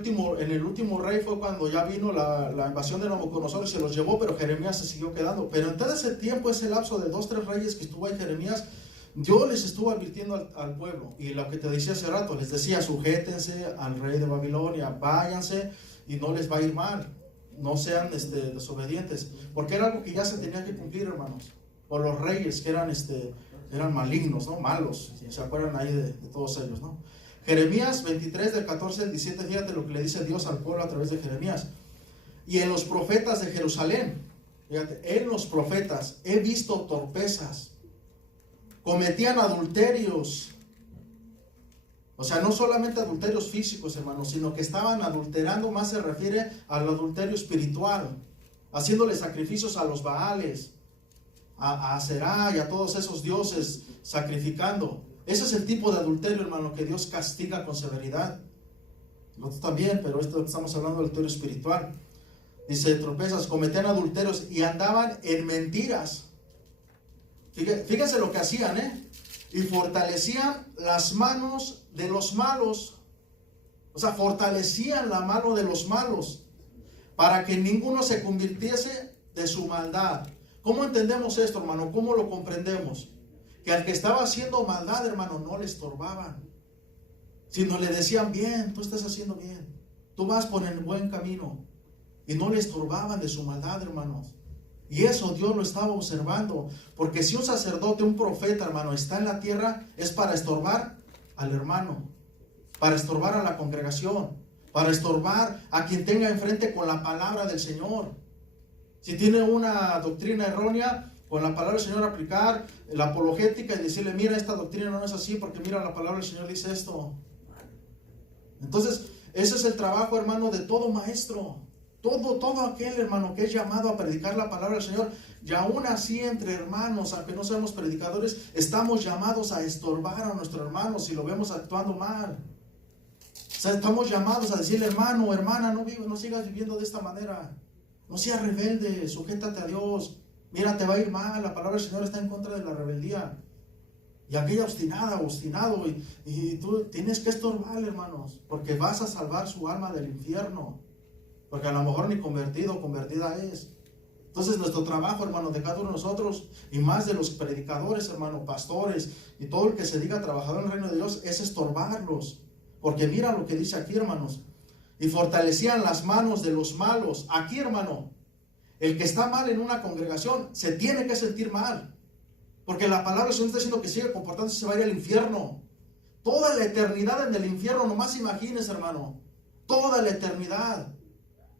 último rey fue cuando ya vino la invasión de Nabucodonosor y se los llevó, pero Jeremías se siguió quedando. Pero en todo ese tiempo, ese lapso de 2, 3 reyes que estuvo ahí Jeremías, Dios les estuvo advirtiendo al pueblo, y lo que te decía hace rato, les decía, sujétense al rey de Babilonia, váyanse y no les va a ir mal, no sean desobedientes, porque era algo que ya se tenía que cumplir, hermanos, por los reyes que eran malignos, ¿no? Malos, si se acuerdan ahí de todos ellos, ¿no? Jeremías 23 del 14 al 17, fíjate lo que le dice Dios al pueblo a través de Jeremías. Y en los profetas de Jerusalén, fíjate, en los profetas he visto torpezas, cometían adulterios, o sea, no solamente adulterios físicos, hermanos, sino que estaban adulterando, más se refiere al adulterio espiritual, haciéndole sacrificios a los Baales, a Aserá y a todos esos dioses, sacrificando. Ese es el tipo de adulterio, hermano, que Dios castiga con severidad. nosotros también, pero esto estamos hablando del adulterio espiritual. Dice, tropezas, cometían adulterios y andaban en mentiras. Fíjense lo que hacían, y fortalecían las manos de los malos. O sea, fortalecían la mano de los malos para que ninguno se convirtiese de su maldad. ¿Cómo entendemos esto, hermano? ¿Cómo lo comprendemos? Que al que estaba haciendo maldad, hermano, no le estorbaban, sino le decían, bien, tú estás haciendo bien, tú vas por el buen camino, y no le estorbaban de su maldad, hermanos. Y eso Dios lo estaba observando, porque si un sacerdote, un profeta, hermano, está en la tierra, es para estorbar al hermano, para estorbar a la congregación, para estorbar a quien tenga enfrente con la palabra del Señor. Si tiene una doctrina errónea, con la palabra del Señor aplicar la apologética y decirle, mira, esta doctrina no es así, porque mira, la palabra del Señor dice esto. Entonces, ese es el trabajo, hermano, de todo maestro. Todo aquel, hermano, que es llamado a predicar la palabra del Señor, y aún así entre hermanos, aunque no seamos predicadores, estamos llamados a estorbar a nuestro hermano si lo vemos actuando mal. O sea, estamos llamados a decirle, hermano, hermana, no sigas viviendo de esta manera. No seas rebelde, sujétate a Dios. Mira, te va a ir mal, la palabra del Señor está en contra de la rebeldía. Y aquella obstinado, y tú tienes que estorbar, hermanos, porque vas a salvar su alma del infierno. Porque a lo mejor ni convertido o convertida es. Entonces nuestro trabajo, hermano, de cada uno de nosotros, y más de los predicadores, hermano, pastores, y todo el que se diga trabajador en el reino de Dios, es estorbarlos. Porque mira lo que dice aquí, hermanos. Y fortalecían las manos de los malos. Aquí, hermano, el que está mal en una congregación se tiene que sentir mal. Porque la palabra del Señor está diciendo que sigue comportándose, se va a ir al infierno. Toda la eternidad en el infierno, nomás imagines, hermano. Toda la eternidad.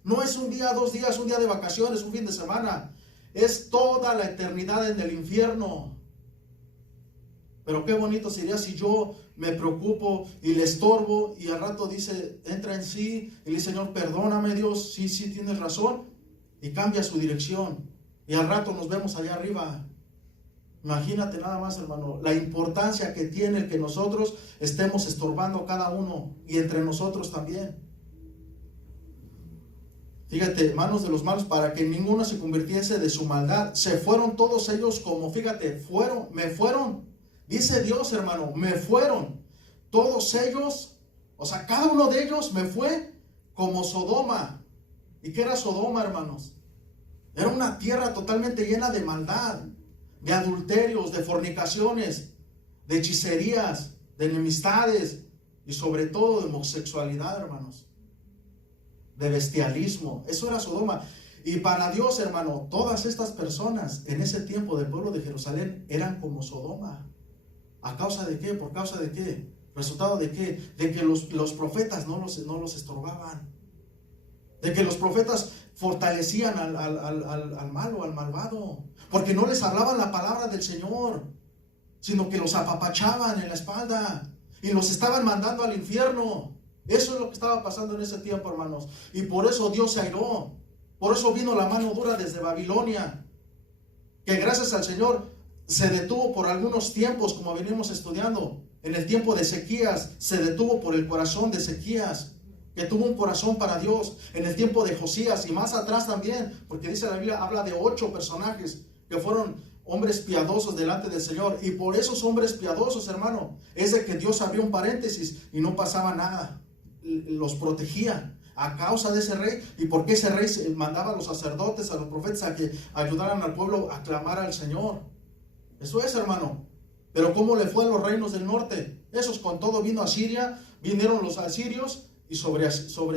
No es un día, 2 días, un día de vacaciones, un fin de semana. Es toda la eternidad en el infierno. Pero qué bonito sería si yo me preocupo y le estorbo y al rato dice, entra en sí y le dice, Señor, perdóname, Dios, sí, tienes razón, y cambia su dirección. Y al rato nos vemos allá arriba. Imagínate nada más, hermano, la importancia que tiene el que nosotros estemos estorbando cada uno y entre nosotros también. Fíjate, manos de los malos para que ninguno se convirtiese de su maldad. Se fueron todos ellos como, fíjate, me fueron. Dice Dios, hermano, me fueron. Todos ellos, o sea, cada uno de ellos me fue como Sodoma. ¿Y qué era Sodoma, hermanos? Era una tierra totalmente llena de maldad, de adulterios, de fornicaciones, de hechicerías, de enemistades y sobre todo de homosexualidad, hermanos. De bestialismo. Eso era Sodoma. Y para Dios, hermano, todas estas personas en ese tiempo del pueblo de Jerusalén eran como Sodoma. ¿A causa de qué? ¿Por causa de qué? ¿Resultado de qué? De que los profetas no los estorbaban. De que los profetas fortalecían al malo, al malvado. Porque no les hablaban la palabra del Señor, sino que los apapachaban en la espalda y los estaban mandando al infierno. Eso es lo que estaba pasando en ese tiempo, hermanos. Y por eso Dios se airó. Por eso vino la mano dura desde Babilonia. Que gracias al Señor se detuvo por algunos tiempos, como venimos estudiando. En el tiempo de Ezequías se detuvo por el corazón de Ezequías, que tuvo un corazón para Dios. En el tiempo de Josías y más atrás también, porque dice la Biblia, habla de 8 personajes que fueron hombres piadosos delante del Señor. Y por esos hombres piadosos, hermano, es de que Dios abrió un paréntesis y no pasaba nada. Los protegía a causa de ese rey. Y porque ese rey mandaba a los sacerdotes, a los profetas a que ayudaran al pueblo a clamar al Señor. Eso es, hermano. Pero ¿cómo le fue a los reinos del norte? Esos con todo vino a Siria, vinieron los asirios y sobre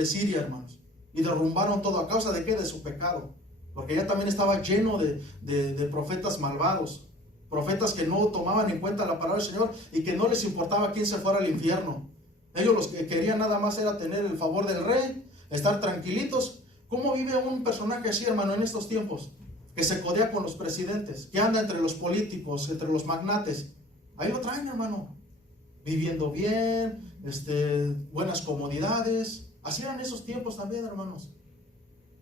Siria, hermanos, y derrumbaron todo. ¿A causa de qué? De su pecado. Porque ya también estaba lleno de profetas malvados, profetas que no tomaban en cuenta la palabra del Señor y que no les importaba quién se fuera al infierno. Ellos los que querían nada más era tener el favor del rey, estar tranquilitos. ¿Cómo vive un personaje así, hermano, en estos tiempos? Que se codea con los presidentes, que anda entre los políticos, entre los magnates. Ahí lo traen, hermano, viviendo bien, buenas comodidades. Así eran esos tiempos también, hermanos.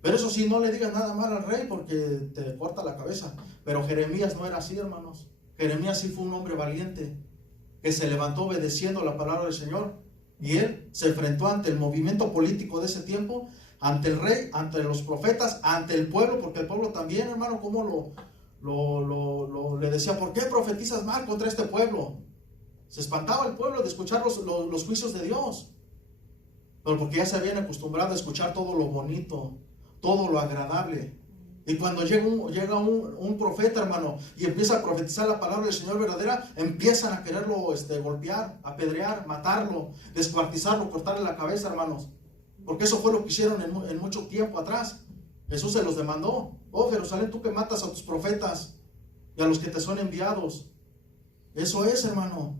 Pero eso sí, no le digas nada mal al rey porque te corta la cabeza. Pero Jeremías no era así, hermanos. Jeremías sí fue un hombre valiente, que se levantó obedeciendo la palabra del Señor. Y él se enfrentó ante el movimiento político de ese tiempo, ante el rey, ante los profetas, ante el pueblo, porque el pueblo también, hermano, como le decía, ¿por qué profetizas mal contra este pueblo? Se espantaba el pueblo de escuchar los juicios de Dios, pero porque ya se habían acostumbrado a escuchar todo lo bonito, todo lo agradable. Y cuando llega un profeta, hermano, y empieza a profetizar la palabra del Señor verdadera, empiezan a quererlo golpear, apedrear, matarlo, descuartizarlo, cortarle la cabeza, hermanos. Porque eso fue lo que hicieron en mucho tiempo atrás. Jesús se los demandó. Oh, Jerusalén, tú que matas a tus profetas y a los que te son enviados. Eso es, hermano.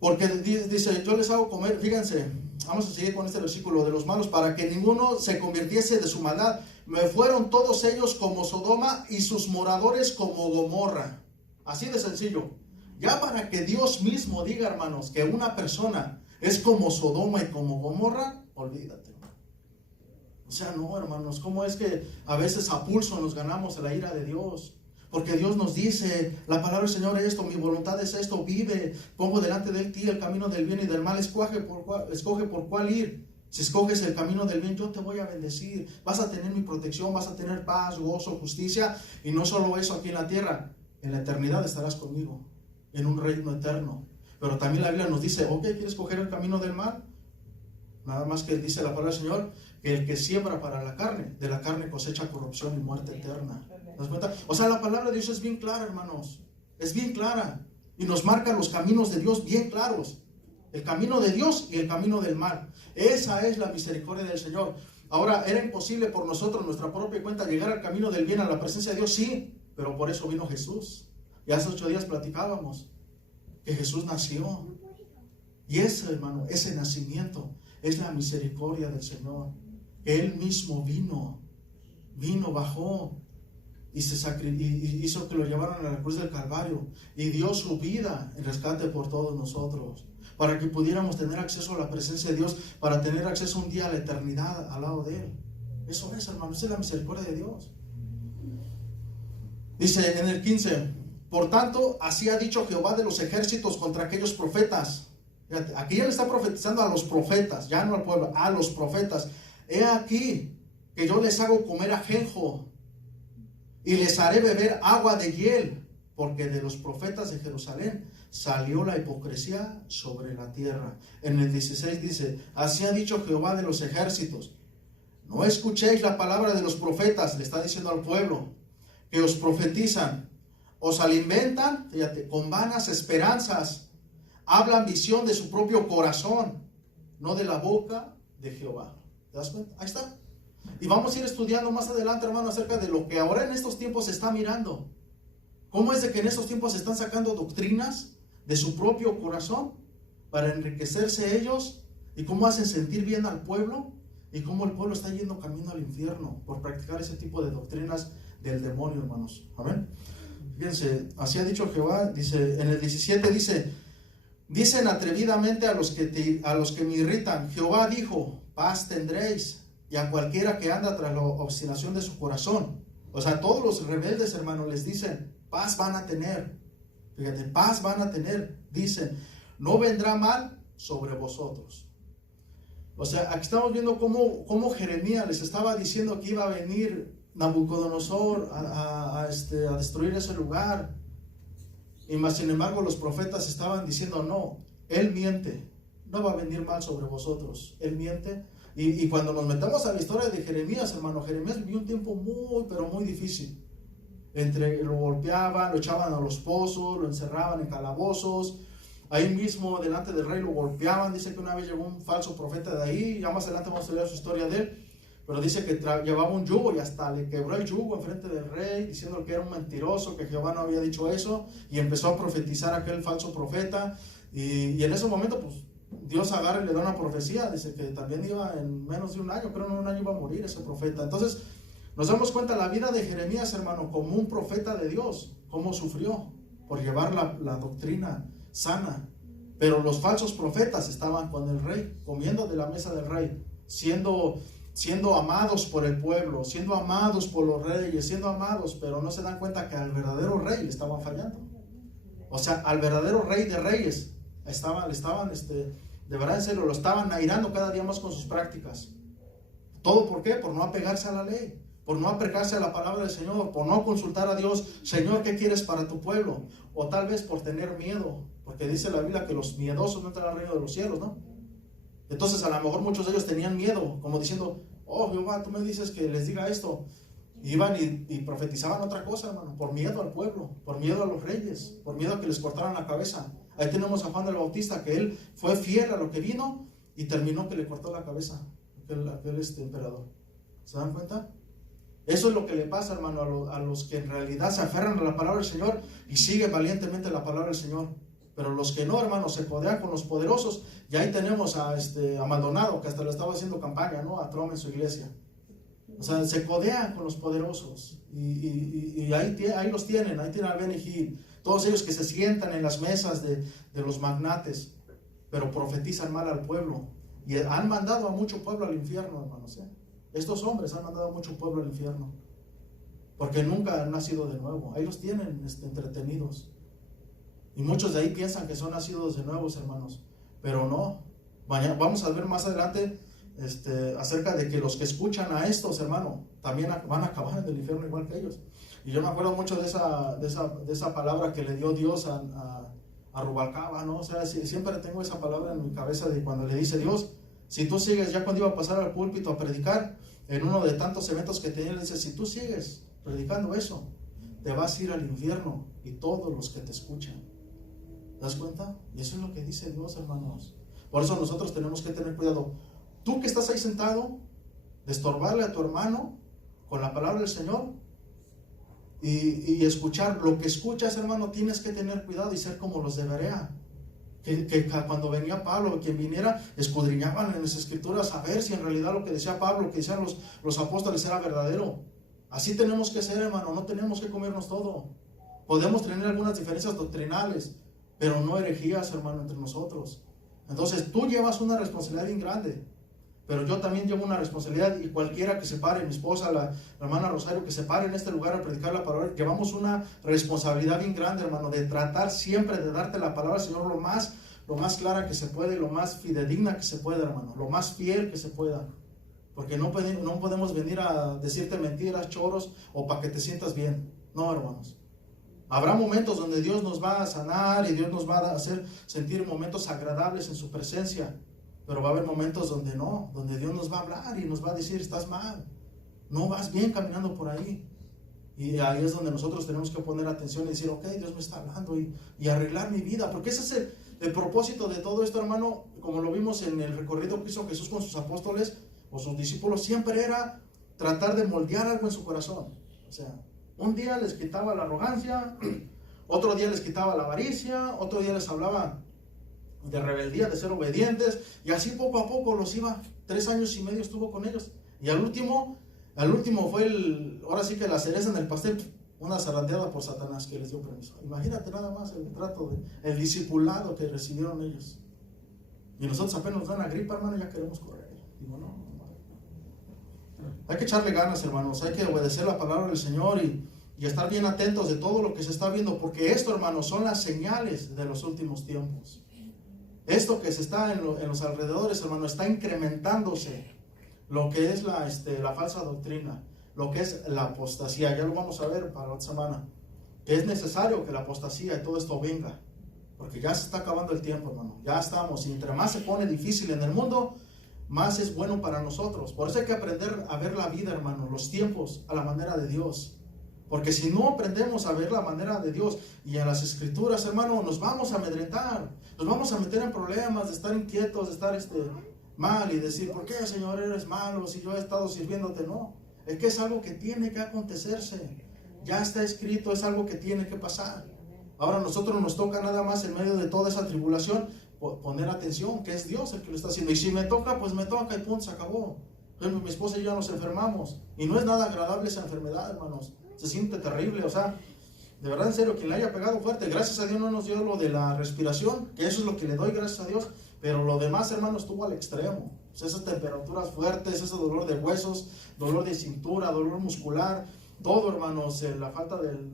Porque dice, yo les hago comer, fíjense, vamos a seguir con este versículo de los malos, para que ninguno se convirtiese de su maldad. Me fueron todos ellos como Sodoma y sus moradores como Gomorra. Así de sencillo. Ya para que Dios mismo diga, hermanos, que una persona es como Sodoma y como Gomorra, olvídate. O sea, no, hermanos, ¿cómo es que a veces a pulso nos ganamos la ira de Dios? Porque Dios nos dice, la palabra del Señor es esto, mi voluntad es esto, vive, pongo delante de ti el camino del bien y del mal, escoge por cuál ir. Si escoges el camino del bien, yo te voy a bendecir, vas a tener mi protección, vas a tener paz, gozo, justicia, y no solo eso aquí en la tierra, en la eternidad estarás conmigo, en un reino eterno. Pero también la Biblia nos dice, ok, ¿quieres coger el camino del mal? Nada más que dice la palabra del Señor, que el que siembra para la carne, de la carne cosecha corrupción y muerte eterna. ¿Te das cuenta? O sea, la palabra de Dios es bien clara, hermanos. Es bien clara. Y nos marca los caminos de Dios bien claros. El camino de Dios y el camino del mal. Esa es la misericordia del Señor. Ahora, ¿era imposible por nosotros, nuestra propia cuenta, llegar al camino del bien, a la presencia de Dios? Sí, pero por eso vino Jesús. Y hace 8 días platicábamos que Jesús nació. Y ese, hermano, ese nacimiento es la misericordia del Señor. Él mismo vino, bajó y hizo que lo llevaran a la cruz del Calvario y dio su vida en rescate por todos nosotros, para que pudiéramos tener acceso a la presencia de Dios, para tener acceso un día a la eternidad al lado de Él. Eso es, hermano, esa es la misericordia de Dios. Dice en el 15, por tanto, así ha dicho Jehová de los ejércitos contra aquellos profetas. Fíjate, aquí ya le está profetizando a los profetas, ya no al pueblo, a los profetas. He aquí que yo les hago comer ajenjo y les haré beber agua de hiel, porque de los profetas de Jerusalén salió la hipocresía sobre la tierra. En el 16 dice, así ha dicho Jehová de los ejércitos, no escuchéis la palabra de los profetas, le está diciendo al pueblo, que os profetizan, os alimentan, fíjate, con vanas esperanzas, hablan visión de su propio corazón, no de la boca de Jehová. ¿Te das cuenta? Ahí está. Y vamos a ir estudiando más adelante, hermano, acerca de lo que ahora en estos tiempos se está mirando. ¿Cómo es de que en estos tiempos se están sacando doctrinas de su propio corazón para enriquecerse ellos? ¿Y cómo hacen sentir bien al pueblo? ¿Y cómo el pueblo está yendo camino al infierno por practicar ese tipo de doctrinas del demonio, hermanos? Amén. Fíjense, así ha dicho Jehová, dice, en el 17 dice, dicen atrevidamente a los que me irritan, Jehová dijo, paz tendréis, y a cualquiera que anda tras la obstinación de su corazón. O sea, todos los rebeldes, hermanos, les dicen, paz van a tener. Fíjate, paz van a tener. Dicen, no vendrá mal sobre vosotros. O sea, aquí estamos viendo cómo Jeremías les estaba diciendo que iba a venir Nabucodonosor a destruir ese lugar. Y más sin embargo los profetas estaban diciendo, no, él miente, no va a venir mal sobre vosotros, él miente. Y cuando nos metamos a la historia de Jeremías, hermano, Jeremías vivió un tiempo muy, pero muy difícil. Lo golpeaban, lo echaban a los pozos, lo encerraban en calabozos, ahí mismo delante del rey lo golpeaban. Dice que una vez llegó un falso profeta de ahí, ya más adelante vamos a ver su historia de él, pero dice que llevaba un yugo y hasta le quebró el yugo enfrente del rey, diciendo que era un mentiroso, que Jehová no había dicho eso, y empezó a profetizar aquel falso profeta, y en ese momento pues Dios agarra y le da una profecía, dice que también iba en menos de un año, creo en un año iba a morir ese profeta. Entonces nos damos cuenta la vida de Jeremías, hermano, como un profeta de Dios, cómo sufrió por llevar la doctrina sana. Pero los falsos profetas estaban con el rey, comiendo de la mesa del rey, siendo amados por el pueblo, siendo amados por los reyes, siendo amados, pero no se dan cuenta que al verdadero rey le estaban fallando. O sea, al verdadero rey de reyes le estaban, de verdad en serio, lo estaban airando cada día más con sus prácticas. ¿Todo por qué? Por no apegarse a la ley, por no apegarse a la palabra del Señor, por no consultar a Dios, Señor, ¿qué quieres para tu pueblo? O tal vez por tener miedo, porque dice la Biblia que los miedosos no entran al reino de los cielos, ¿no? Entonces a lo mejor muchos de ellos tenían miedo, como diciendo, oh Jehová, tú me dices que les diga esto. Iban y profetizaban otra cosa, hermano, por miedo al pueblo, por miedo a los reyes, por miedo a que les cortaran la cabeza. Ahí tenemos a Juan el Bautista, que él fue fiel a lo que vino y terminó que le cortó la cabeza aquel emperador. ¿Se dan cuenta? Eso es lo que le pasa, hermano, a los que en realidad se aferran a la palabra del Señor y siguen valientemente la palabra del Señor. Pero los que no, hermano, se codean con los poderosos. Y ahí tenemos a Maldonado, que hasta le estaba haciendo campaña, ¿no? A Trump en su iglesia. O sea, se codean con los poderosos. Y ahí los tienen. Ahí tienen al Benny Hill. Todos ellos que se sientan en las mesas de los magnates, pero profetizan mal al pueblo. Y han mandado a mucho pueblo al infierno, hermanos. Estos hombres han mandado a mucho pueblo al infierno. Porque nunca han nacido de nuevo. Ahí los tienen entretenidos. Y muchos de ahí piensan que son nacidos de nuevos, hermanos. Pero no. Vamos a ver más adelante acerca de que los que escuchan a estos, hermanos, también van a acabar en el infierno igual que ellos. Y yo me acuerdo mucho de esa palabra que le dio Dios a Rubalcaba, ¿no? O sea, siempre tengo esa palabra en mi cabeza de cuando le dice Dios, si tú sigues, ya cuando iba a pasar al púlpito a predicar, en uno de tantos eventos que tenía, le dice, si tú sigues predicando eso, te vas a ir al infierno y todos los que te escuchan. ¿Te das cuenta? Y eso es lo que dice Dios, hermanos. Por eso nosotros tenemos que tener cuidado. Tú que estás ahí sentado, de estorbarle a tu hermano con la palabra del Señor y escuchar lo que escuchas, hermano, tienes que tener cuidado y ser como los de Berea. Que cuando venía Pablo, quien viniera, escudriñaban en las escrituras a ver si en realidad lo que decía Pablo, lo que decían los apóstoles era verdadero. Así tenemos que ser, hermano, no tenemos que comernos todo. Podemos tener algunas diferencias doctrinales, pero no herejías, hermano, entre nosotros. Entonces tú llevas una responsabilidad bien grande, pero yo también llevo una responsabilidad, y cualquiera que se pare, mi esposa, la hermana Rosario, que se pare en este lugar a predicar la palabra, llevamos una responsabilidad bien grande, hermano, de tratar siempre de darte la palabra, Señor, lo más clara que se puede, lo más fidedigna que se pueda, hermano, lo más fiel que se pueda, porque no podemos venir a decirte mentiras, choros, o para que te sientas bien. No, hermanos. Habrá momentos donde Dios nos va a sanar y Dios nos va a hacer sentir momentos agradables en su presencia, pero va a haber momentos donde no, donde Dios nos va a hablar y nos va a decir, estás mal, no vas bien caminando por ahí. Y ahí es donde nosotros tenemos que poner atención y decir, ok, Dios me está hablando, y arreglar mi vida, porque ese es el propósito de todo esto, hermano. Como lo vimos en el recorrido que hizo Jesús con sus apóstoles o sus discípulos, siempre era tratar de moldear algo en su corazón. O sea, un día les quitaba la arrogancia, otro día les quitaba la avaricia, otro día les hablaba de rebeldía, de ser obedientes, y así poco a poco los iba. 3 años y medio estuvo con ellos, y al último fue ahora sí que la cereza en el pastel, una zarandeada por Satanás que les dio permiso. Imagínate nada más el trato, el discipulado que recibieron ellos. Y nosotros apenas nos dan la gripa, hermano, ya queremos correr. Digo, no. Hay que echarle ganas, hermanos, hay que obedecer la palabra del Señor y estar bien atentos de todo lo que se está viendo, porque esto, hermanos, son las señales de los últimos tiempos. Esto que se está en los alrededores, hermano, está incrementándose lo que es la falsa doctrina, lo que es la apostasía. Ya lo vamos a ver para la otra semana, que es necesario que la apostasía y todo esto venga, porque ya se está acabando el tiempo, hermano. Ya estamos, y entre más se pone difícil en el mundo, más es bueno para nosotros. Por eso hay que aprender a ver la vida, hermano, los tiempos a la manera de Dios. Porque si no aprendemos a ver la manera de Dios y en las escrituras, hermano, nos vamos a amedrentar, nos vamos a meter en problemas de estar inquietos, de estar mal y decir, ¿por qué, Señor, eres malo si yo he estado sirviéndote? No, es que es algo que tiene que acontecerse, ya está escrito, es algo que tiene que pasar. Ahora a nosotros nos toca nada más en medio de toda esa tribulación poner atención, que es Dios el que lo está haciendo, y si me toca, pues me toca y punto, se acabó. Mi esposa y yo ya nos enfermamos, y no es nada agradable esa enfermedad, hermanos. Se siente terrible, o sea, de verdad, en serio, quien le haya pegado fuerte, gracias a Dios no nos dio lo de la respiración, que eso es lo que le doy gracias a Dios, pero lo demás, hermano, estuvo al extremo. O sea, esas temperaturas fuertes, ese dolor de huesos, dolor de cintura, dolor muscular, todo, hermanos, la falta del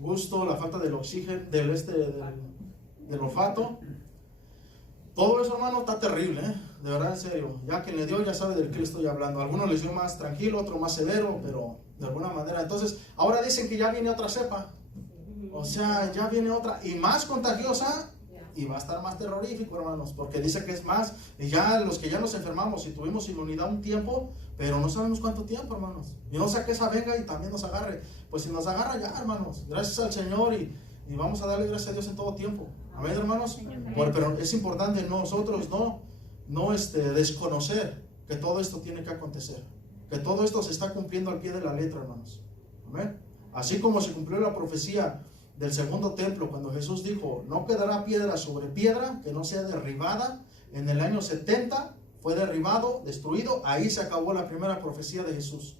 gusto, la falta del oxígeno, del olfato, Todo eso, hermano, está terrible, ¿eh? De verdad, en serio. Ya quien le dio ya sabe del que le estoy hablando. Algunos les dio más tranquilo, otro más severo, pero de alguna manera. Entonces, ahora dicen que ya viene otra cepa. O sea, ya viene otra y más contagiosa y va a estar más terrorífico, hermanos, porque dice que es más. Y ya los que ya nos enfermamos y tuvimos inmunidad un tiempo, pero no sabemos cuánto tiempo, hermanos. Y no sé que esa venga y también nos agarre. Pues si nos agarra ya, hermanos, gracias al Señor y vamos a darle gracias a Dios en todo tiempo. Amén, hermanos. Pero es importante nosotros no desconocer que todo esto tiene que acontecer, que todo esto se está cumpliendo al pie de la letra, hermanos. Amén. Así como se cumplió la profecía del segundo templo, cuando Jesús dijo, no quedará piedra sobre piedra que no sea derribada. En el año 70 fue derribado, destruido. Ahí se acabó la primera profecía de Jesús.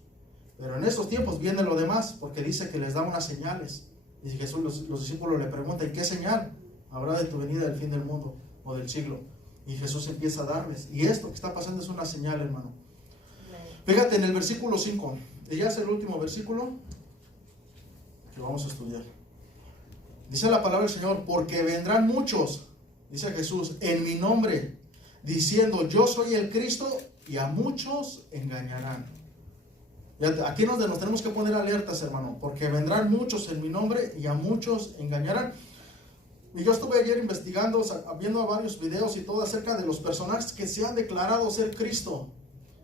Pero en estos tiempos viene lo demás, porque dice que les da unas señales. Y Jesús, los discípulos le preguntan, ¿qué señal habrá de tu venida del fin del mundo o del siglo? Y Jesús empieza a darles. Y esto que está pasando es una señal, hermano. Fíjate en el versículo 5. Y ya es el último versículo que vamos a estudiar. Dice la palabra del Señor, porque vendrán muchos, dice Jesús, en mi nombre, diciendo, yo soy el Cristo, y a muchos engañarán. Aquí nos tenemos que poner alertas, hermano, porque vendrán muchos en mi nombre y a muchos engañarán. Y yo estuve ayer investigando, viendo varios videos y todo acerca de los personajes que se han declarado ser Cristo.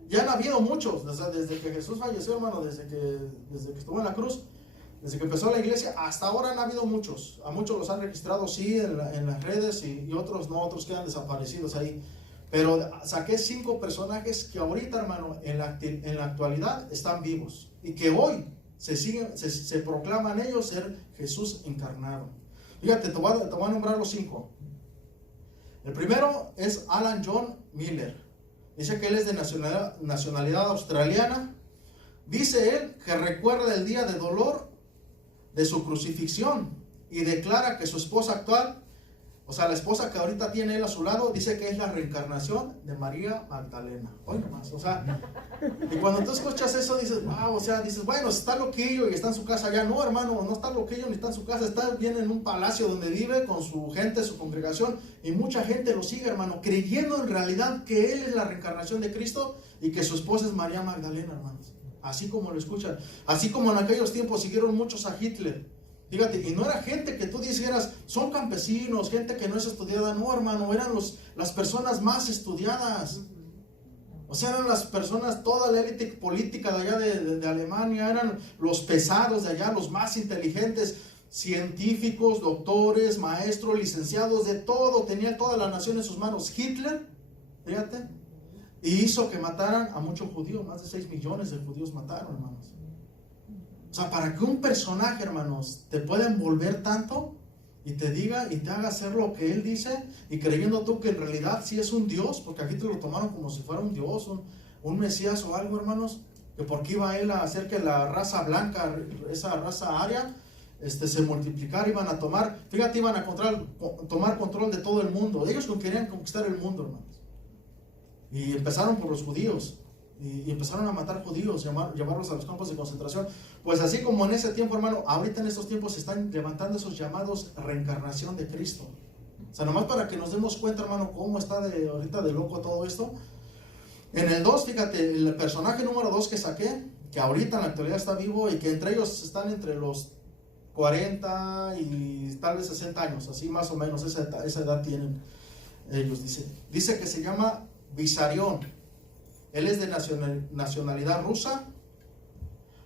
Ya han habido muchos, desde que Jesús falleció, hermano, desde que estuvo en la cruz, desde que empezó la iglesia, hasta ahora han habido muchos. A muchos los han registrado, sí, en las redes y otros no, otros quedan desaparecidos ahí. Pero saqué 5 personajes que ahorita, hermano, en la actualidad están vivos y que hoy se proclaman ellos ser Jesús encarnado. Fíjate, te voy a nombrar los 5. El primero es Alan John Miller. Dice que él es de nacionalidad australiana. Dice él que recuerda el día de dolor de su crucifixión y declara que su esposa actual, o sea, la esposa que ahorita tiene él a su lado, dice que es la reencarnación de María Magdalena. Oye, más, o sea, y cuando tú escuchas eso dices, wow, o sea, dices, bueno, está loquillo y está en su casa allá. No, hermano, no está loquillo ni está en su casa, está bien en un palacio donde vive con su gente, su congregación, y mucha gente lo sigue, hermano, creyendo en realidad que él es la reencarnación de Cristo y que su esposa es María Magdalena, hermanos. Así como lo escuchan, así como en aquellos tiempos siguieron muchos a Hitler. Fíjate, y no era gente que tú dijeras, son campesinos, gente que no es estudiada. No, hermano, eran las personas más estudiadas. O sea, eran las personas, toda la élite política de allá de Alemania, eran los pesados de allá, los más inteligentes, científicos, doctores, maestros, licenciados, de todo, tenía toda la nación en sus manos. Hitler, fíjate, y hizo que mataran a muchos judíos, más de 6 millones de judíos mataron, hermanos. O sea, para que un personaje, hermanos, te pueda envolver tanto y te diga y te haga hacer lo que él dice, y creyendo tú que en realidad sí es un Dios, porque aquí te lo tomaron como si fuera un Dios, un Mesías o algo, hermanos, que porque iba él a hacer que la raza blanca, esa raza aria, se multiplicara, iban a tomar, fíjate, iban a tomar control de todo el mundo. Ellos querían conquistar el mundo, hermanos. Y empezaron por los judíos. Y empezaron a matar judíos, llevarlos a los campos de concentración. Pues así como en ese tiempo, hermano, ahorita en estos tiempos se están levantando esos llamados reencarnación de Cristo. O sea, nomás para que nos demos cuenta, hermano, cómo está ahorita de loco todo esto. En el 2, fíjate, el personaje número 2 que saqué, que ahorita en la actualidad está vivo y que entre ellos están entre los 40 y tal vez 60 años, así más o menos, esa edad tienen ellos, dice que se llama Vissarion. Él es de nacionalidad rusa.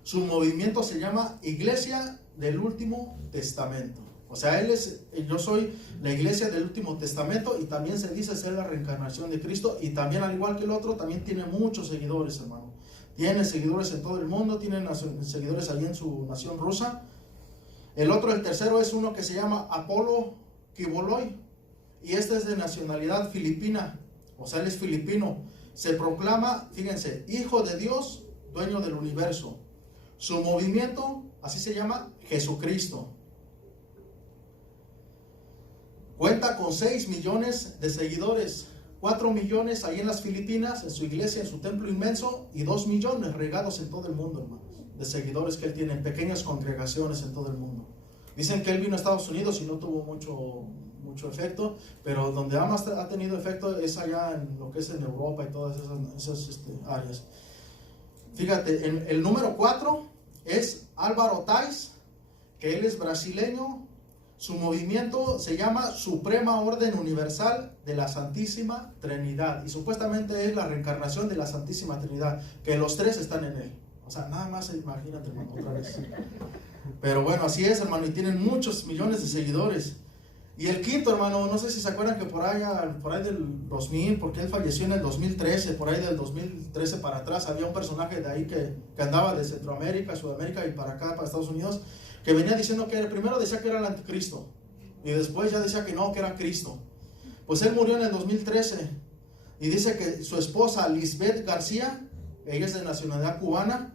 Su movimiento se llama Iglesia del Último Testamento. O sea, yo soy la Iglesia del Último Testamento, y también se dice ser la reencarnación de Cristo, y también, al igual que el otro, también tiene muchos seguidores, hermano. Tiene seguidores en todo el mundo, tiene seguidores allí en su nación rusa. El tercero es uno que se llama Apolo Kiboloy, y este es de nacionalidad filipina. O sea, él es filipino. Se proclama, fíjense, Hijo de Dios, dueño del universo. Su movimiento, así se llama, Jesucristo. Cuenta con 6 millones de seguidores, 4 millones ahí en las Filipinas, en su iglesia, en su templo inmenso, y 2 millones regados en todo el mundo, hermanos, de seguidores que él tiene en pequeñas congregaciones en todo el mundo. Dicen que él vino a Estados Unidos y no tuvo mucho efecto, pero donde más ha tenido efecto es allá en lo que es en Europa y todas esas áreas. Fíjate, el número 4 es Álvaro Tais, que él es brasileño. Su movimiento se llama Suprema Orden Universal de la Santísima Trinidad, y supuestamente es la reencarnación de la Santísima Trinidad, que los tres están en él. O sea, nada más imagínate, hermano, otra vez. Pero bueno, así es, hermano, y tienen muchos millones de seguidores. Y el quinto, hermano, no sé si se acuerdan que por ahí del 2000, porque él falleció en el 2013, por ahí del 2013 para atrás, había un personaje de ahí que andaba de Centroamérica, Sudamérica y para acá, para Estados Unidos, que venía diciendo que primero decía que era el anticristo, y después ya decía que no, que era Cristo. Pues él murió en el 2013, y dice que su esposa, Lisbeth García, ella es de nacionalidad cubana,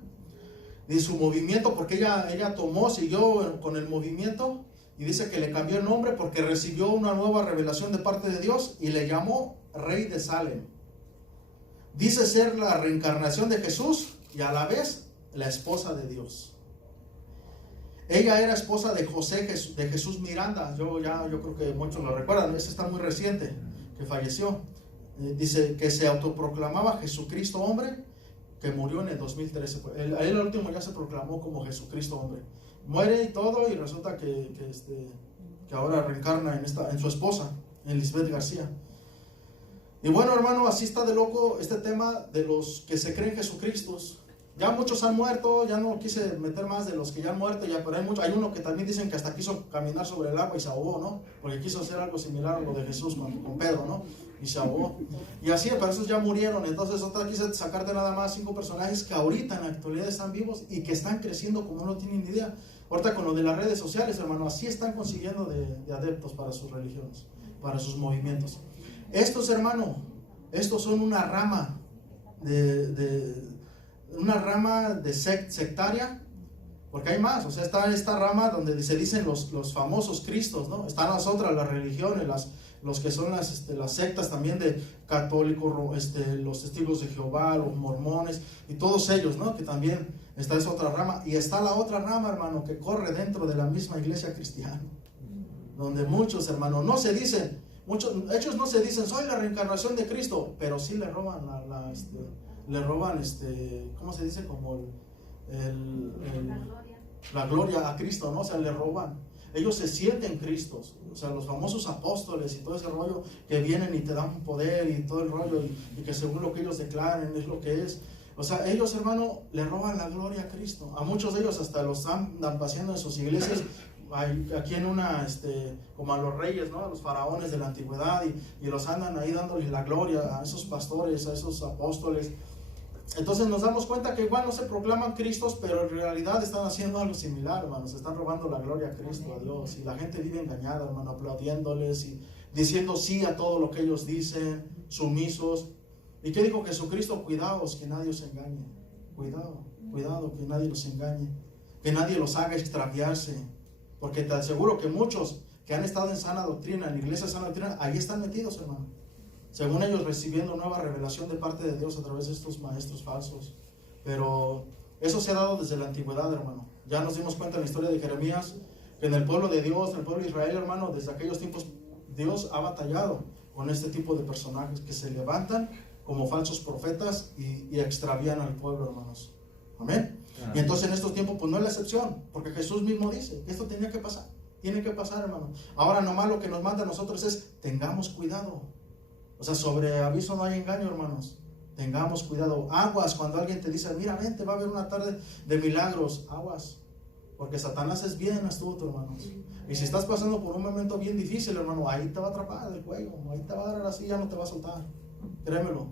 de su movimiento, porque ella siguió con el movimiento, y dice que le cambió el nombre porque recibió una nueva revelación de parte de Dios y le llamó Rey de Salem. Dice ser la reencarnación de Jesús y a la vez la esposa de Dios. Ella era esposa de de Jesús Miranda. Yo creo que muchos lo recuerdan, ese está muy reciente, que falleció. Dice que se autoproclamaba Jesucristo hombre, que murió en el 2013. Él al último ya se proclamó como Jesucristo hombre. Muere y todo, y resulta que ahora reencarna en su esposa, en Lisbeth García. Y bueno, hermano, así está de loco este tema de los que se creen Jesucristos. Ya muchos han muerto, ya no quise meter más de los que ya han muerto, pero hay uno que también dicen que hasta quiso caminar sobre el agua y se ahogó, ¿no? Porque quiso hacer algo similar a lo de Jesús con Pedro, ¿no? Y se ahogó. Y así, pero esos ya murieron. Entonces, otra quise sacarte nada más 5 personajes que ahorita en la actualidad están vivos y que están creciendo como no tienen ni idea. Ahorita con lo de las redes sociales, hermano, así están consiguiendo de adeptos para sus religiones, para sus movimientos. Estos, hermano, estos son una rama sectaria, porque hay más. O sea, está esta rama donde se dicen los famosos cristos, ¿no? Están las otras, las religiones, los que son las sectas también de católicos, los testigos de Jehová, los mormones y todos ellos, ¿no? Que también está esa otra rama. Y está la otra rama, hermano, que corre dentro de la misma iglesia cristiana, donde muchos, hermano, no se dicen, ellos no se dicen soy la reencarnación de Cristo, pero sí le roban ¿cómo se dice? Como la gloria a Cristo, ¿no? O sea, le roban. Ellos se sienten Cristos, o sea, los famosos apóstoles y todo ese rollo que vienen y te dan poder y todo el rollo y que según lo que ellos declaren es lo que es. O sea, ellos, hermano, le roban la gloria a Cristo. A muchos de ellos hasta los andan paseando en sus iglesias, aquí en como a los reyes, ¿no? A los faraones de la antigüedad, y los andan ahí dándole la gloria a esos pastores, a esos apóstoles. Entonces nos damos cuenta que igual no se proclaman Cristos, pero en realidad están haciendo algo similar, hermano. Se están robando la gloria a Cristo, a Dios, y la gente vive engañada, hermano, aplaudiéndoles y diciendo sí a todo lo que ellos dicen, sumisos. ¿Y qué dijo Jesucristo? Cuidaos que nadie os engañe. Cuidado que nadie los engañe, que nadie los haga extraviarse, porque te aseguro que muchos que han estado en sana doctrina, en la iglesia de sana doctrina, ahí están metidos, hermano, según ellos recibiendo nueva revelación de parte de Dios a través de estos maestros falsos. Pero eso se ha dado desde la antigüedad, hermano. Ya nos dimos cuenta en la historia de Jeremías que en el pueblo de Dios, en el pueblo de Israel, hermano, desde aquellos tiempos Dios ha batallado con este tipo de personajes que se levantan como falsos profetas y extravían al pueblo, hermanos. Amén. Y entonces en estos tiempos pues no es la excepción, porque Jesús mismo dice que esto tenía que pasar, tiene que pasar, hermano. Ahora nomás lo que nos manda a nosotros es tengamos cuidado. O sea, sobre aviso no hay engaño, hermanos. Tengamos cuidado. Aguas cuando alguien te dice, mira, vente, va a haber una tarde de milagros. Aguas. Porque Satanás es bien astuto, hermanos. Y si estás pasando por un momento bien difícil, hermano, ahí te va a atrapar del cuello. Ahí te va a dar así, ya no te va a soltar. Créemelo.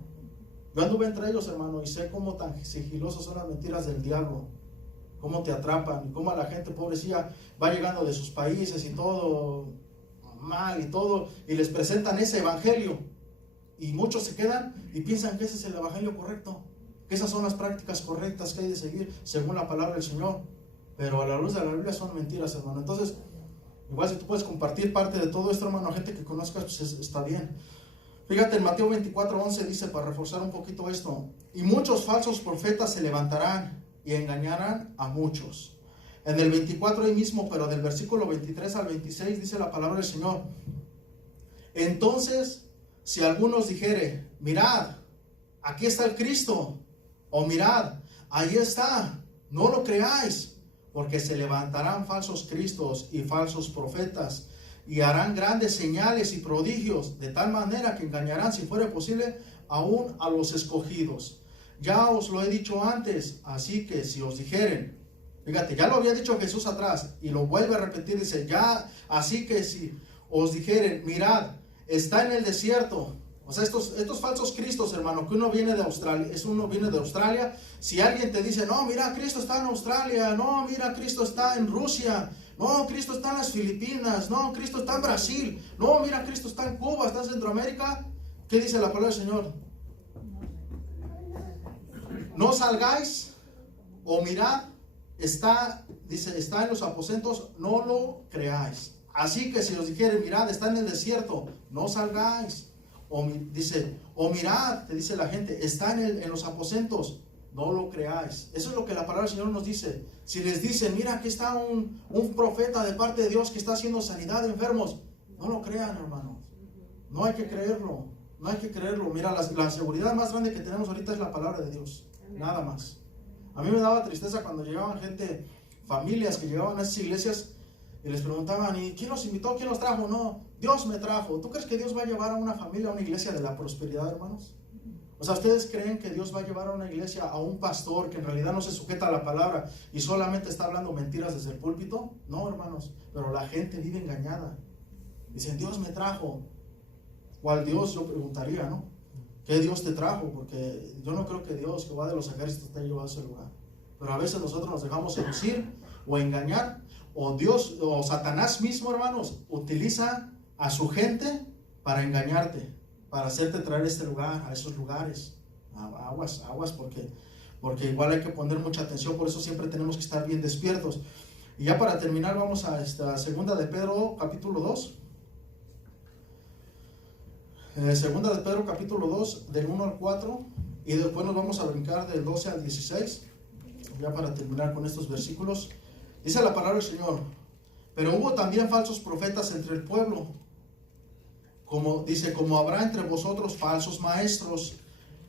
Yo anduve entre ellos, hermano, y sé cómo tan sigilosos son las mentiras del diablo. Cómo te atrapan y cómo a la gente pobrecilla va llegando de sus países y todo mal y todo. Y les presentan ese evangelio. Y muchos se quedan y piensan que ese es el evangelio correcto, que esas son las prácticas correctas que hay de seguir según la palabra del Señor. Pero a la luz de la Biblia son mentiras, hermano. Entonces, igual si tú puedes compartir parte de todo esto, hermano, a gente que conozcas, pues está bien. Fíjate, en Mateo 24:11 dice, para reforzar un poquito esto, y muchos falsos profetas se levantarán y engañarán a muchos. En el 24 ahí mismo, pero del versículo 23 al 26 dice la palabra del Señor, Entonces, si algunos dijere, mirad, aquí está el Cristo, o mirad, ahí está, no lo creáis, porque se levantarán falsos cristos y falsos profetas, y harán grandes señales y prodigios, de tal manera que engañarán, si fuere posible, aún a los escogidos. Ya os lo he dicho antes, así que si os dijeren, fíjate, ya lo había dicho Jesús atrás, y lo vuelve a repetir, dice, ya, así que si os dijeren, mirad, está en el desierto. O sea, estos falsos cristos, hermano, que uno viene de Australia, si alguien te dice, no, mira, Cristo está en Australia, no, mira, Cristo está en Rusia, no, Cristo está en las Filipinas, no, Cristo está en Brasil, no, mira, Cristo está en Cuba, está en Centroamérica, ¿qué dice la palabra del Señor? No salgáis, o mirad, dice, está en los aposentos, no lo creáis. Así que si os dijeren, mirad, está en el desierto, no salgáis. Dice, o mirad, te dice la gente, está en los aposentos, no lo creáis. Eso es lo que la palabra del Señor nos dice. Si les dicen, mira, aquí está un profeta de parte de Dios que está haciendo sanidad de enfermos, no lo crean, hermanos. No hay que creerlo, no hay que creerlo. Mira, la seguridad más grande que tenemos ahorita es la palabra de Dios, nada más. A mí me daba tristeza cuando llegaban familias que llegaban a esas iglesias y les preguntaban, ¿y quién los invitó? ¿Quién los trajo? No, Dios me trajo. ¿Tú crees que Dios va a llevar a una familia a una iglesia de la prosperidad, hermanos? O sea, ¿ustedes creen que Dios va a llevar a una iglesia a un pastor que en realidad no se sujeta a la palabra y solamente está hablando mentiras desde el púlpito? No, hermanos, pero la gente vive engañada. Dicen, Dios me trajo. ¿Cuál Dios? Yo preguntaría, ¿no? ¿Qué Dios te trajo? Porque yo no creo que Dios, que va de los ejércitos, te ha llevado a ese lugar. Pero a veces nosotros nos dejamos seducir o engañar, o Dios, o Satanás mismo, hermanos, utiliza a su gente para engañarte, para hacerte traer a esos lugares. Aguas, porque igual hay que poner mucha atención, por eso siempre tenemos que estar bien despiertos. Y ya para terminar, vamos a esta segunda de Pedro, capítulo 2. Segunda de Pedro, capítulo 2, del 1 al 4, y después nos vamos a brincar del 12 al 16, ya para terminar con estos versículos. Dice la palabra del Señor, pero hubo también falsos profetas entre el pueblo, como habrá entre vosotros falsos maestros,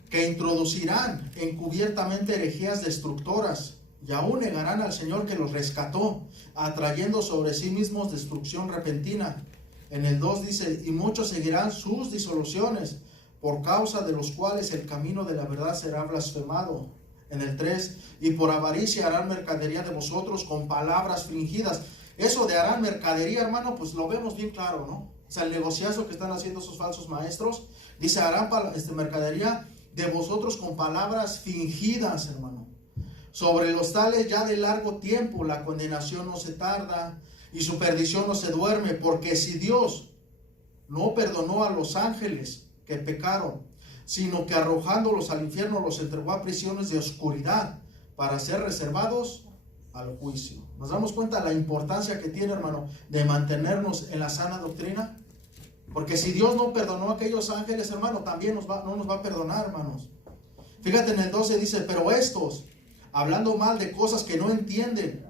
que introducirán encubiertamente herejías destructoras, y aún negarán al Señor que los rescató, atrayendo sobre sí mismos destrucción repentina. En el 2 dice, y muchos seguirán sus disoluciones, por causa de los cuales el camino de la verdad será blasfemado. En el 3, y por avaricia harán mercadería de vosotros con palabras fingidas. Eso de harán mercadería, hermano, pues lo vemos bien claro, ¿no? O sea, el negociazo que están haciendo esos falsos maestros, dice, harán mercadería de vosotros con palabras fingidas, hermano. Sobre los tales ya de largo tiempo la condenación no se tarda, y su perdición no se duerme, porque si Dios no perdonó a los ángeles que pecaron, sino que arrojándolos al infierno los entregó a prisiones de oscuridad para ser reservados al juicio. ¿Nos damos cuenta de la importancia que tiene, hermano, de mantenernos en la sana doctrina? Porque si Dios no perdonó a aquellos ángeles, hermano, también no nos va a perdonar, hermanos. Fíjate, en el 12 dice, pero estos, hablando mal de cosas que no entienden,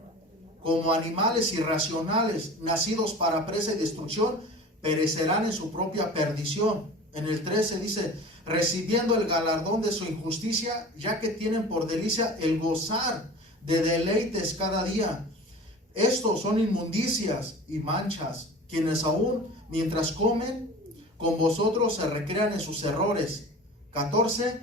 como animales irracionales, nacidos para presa y destrucción, perecerán en su propia perdición. En el 13 dice, recibiendo el galardón de su injusticia, ya que tienen por delicia el gozar de deleites cada día. Estos son inmundicias y manchas, quienes aún, mientras comen, con vosotros se recrean en sus errores. 14,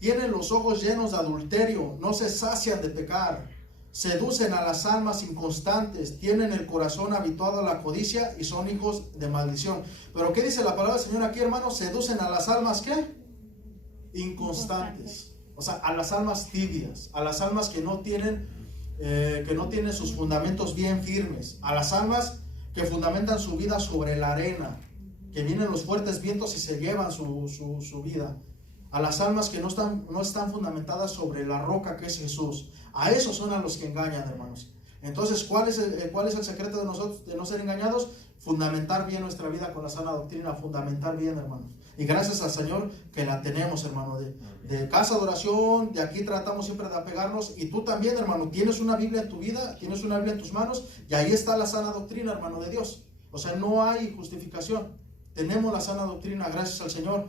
tienen los ojos llenos de adulterio, no se sacian de pecar. Seducen a las almas inconstantes, tienen el corazón habituado a la codicia y son hijos de maldición. Pero ¿qué dice la palabra del Señor aquí, hermanos? Seducen a las almas, ¿qué? Inconstantes. O sea, a las almas tibias, a las almas que no tienen sus fundamentos bien firmes, a las almas que fundamentan su vida sobre la arena, que vienen los fuertes vientos y se llevan su vida. A las almas que no están fundamentadas sobre la roca que es Jesús. A esos son a los que engañan, hermanos. Entonces, ¿cuál es el secreto de nosotros de no ser engañados? Fundamentar bien nuestra vida con la sana doctrina, fundamentar bien, hermanos. Y gracias al Señor que la tenemos, hermano, de casa de oración, de aquí tratamos siempre de apegarnos. Y tú también, hermano, tienes una Biblia en tu vida, tienes una Biblia en tus manos, y ahí está la sana doctrina, hermano, de Dios. O sea, no hay justificación. tenemos la sana doctrina, gracias al Señor.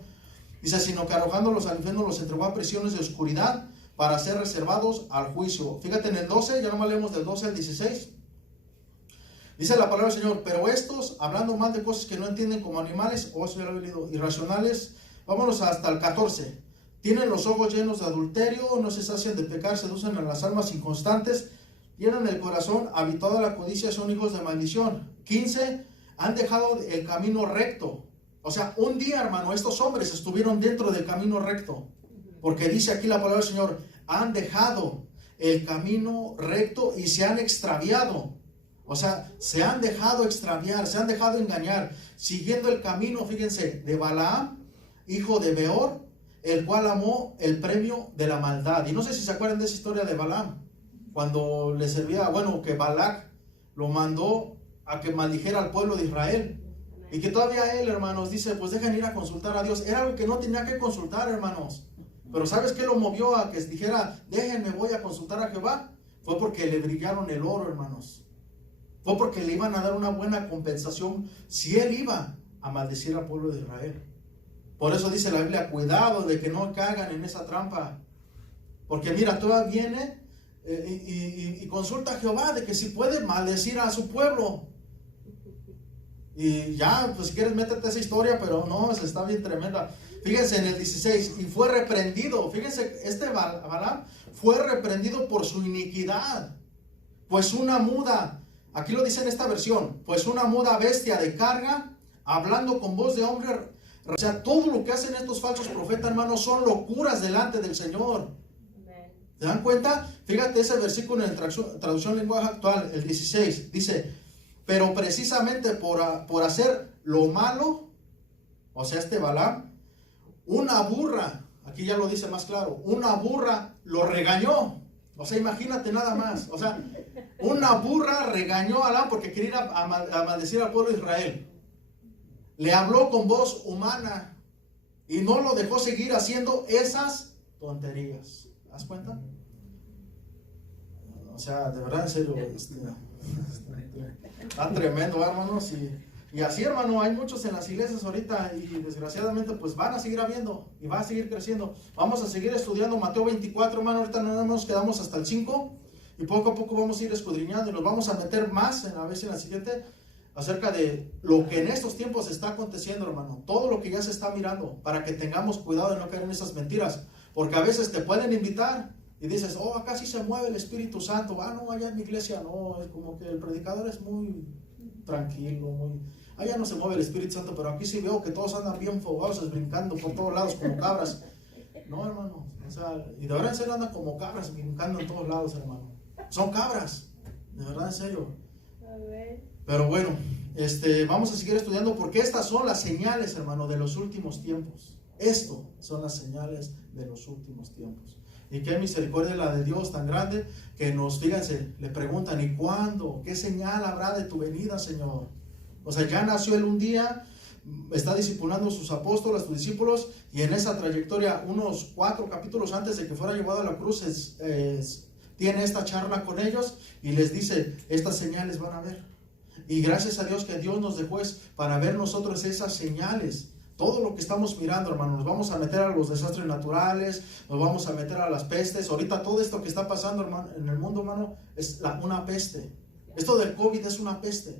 Dice, sino que arrojándolos al infierno los entregó a prisiones de oscuridad para ser reservados al juicio. Fíjate en el 12, ya nomás leemos del 12 al 16. Dice la palabra del Señor, pero estos, hablando mal de cosas que no entienden como animales, o eso ya lo he leído, irracionales, vámonos hasta el 14. Tienen los ojos llenos de adulterio, no se sacian de pecar, seducen a las almas inconstantes, tienen el corazón habituado a la codicia, son hijos de maldición. 15, han dejado el camino recto. O sea, un día, hermano, estos hombres estuvieron dentro del camino recto. Porque dice aquí la palabra del Señor, han dejado el camino recto y se han extraviado. O sea, se han dejado extraviar, se han dejado engañar, siguiendo el camino, fíjense, de Balaam, hijo de Beor, el cual amó el premio de la maldad. Y no sé si se acuerdan de esa historia de Balaam, cuando le servía, bueno, que Balac lo mandó a que maldijera al pueblo de Israel. Y que todavía él, hermanos, dice, pues dejen ir a consultar a Dios. Era algo que no tenía que consultar, hermanos. Pero ¿sabes qué lo movió a que dijera, déjenme, voy a consultar a Jehová? Fue porque le brillaron el oro, hermanos. Fue porque le iban a dar una buena compensación si él iba a maldecir al pueblo de Israel. Por eso dice la Biblia, cuidado de que no caigan en esa trampa. Porque mira, todavía viene y consulta a Jehová de que si puede maldecir a su pueblo. Y ya, pues si quieres métete a esa historia, pero no, está bien tremenda. Fíjense en el 16, y fue reprendido. Fíjense, este Balaam fue reprendido por su iniquidad. Pues una muda, aquí lo dice en esta versión, pues una muda bestia de carga, hablando con voz de hombre. O sea, todo lo que hacen estos falsos profetas, hermanos, son locuras delante del Señor. ¿Se dan cuenta? Fíjate ese versículo en traducción lenguaje actual, el 16, dice, pero precisamente por hacer lo malo, o sea, este Balaam, una burra, aquí ya lo dice más claro, una burra lo regañó. O sea, imagínate nada más. O sea, una burra regañó a Balaam porque quería ir a maldecir al pueblo de Israel. Le habló con voz humana y no lo dejó seguir haciendo esas tonterías. ¿Te das cuenta? O sea, de verdad, en serio, está tremendo, hermanos. Y así, hermano, hay muchos en las iglesias ahorita y desgraciadamente pues van a seguir habiendo y va a seguir creciendo. Vamos a seguir estudiando Mateo 24, hermano. Ahorita no nos quedamos hasta el 5 y poco a poco vamos a ir escudriñando y nos vamos a meter más en la siguiente acerca de lo que en estos tiempos está aconteciendo, hermano. Todo lo que ya se está mirando para que tengamos cuidado de no caer en esas mentiras. Porque a veces te pueden invitar y dices, oh, acá sí se mueve el Espíritu Santo. Ah, no, allá en mi iglesia no. Es como que el predicador es muy tranquilo, allá no se mueve el Espíritu Santo, pero aquí sí veo que todos andan bien fogosos, brincando por todos lados como cabras. No, hermano, o sea, y de verdad en serio andan como cabras, brincando en todos lados, hermano. Son cabras, de verdad en serio. Pero bueno, vamos a seguir estudiando porque estas son las señales, hermano, de los últimos tiempos. Esto son las señales de los últimos tiempos. Y qué misericordia la de Dios tan grande que nos, fíjense, le preguntan, ¿y cuándo? ¿Qué señal habrá de tu venida, Señor? O sea, ya nació él un día, está discipulando a sus apóstoles, a sus discípulos, y en esa trayectoria, unos 4 capítulos antes de que fuera llevado a la cruz, tiene esta charla con ellos y les dice, estas señales van a ver. Y gracias a Dios que Dios nos dejó para ver nosotros esas señales. Todo lo que estamos mirando, hermano, nos vamos a meter a los desastres naturales, nos vamos a meter a las pestes. Ahorita todo esto que está pasando, hermano, en el mundo, hermano, es una peste. Esto del COVID es una peste.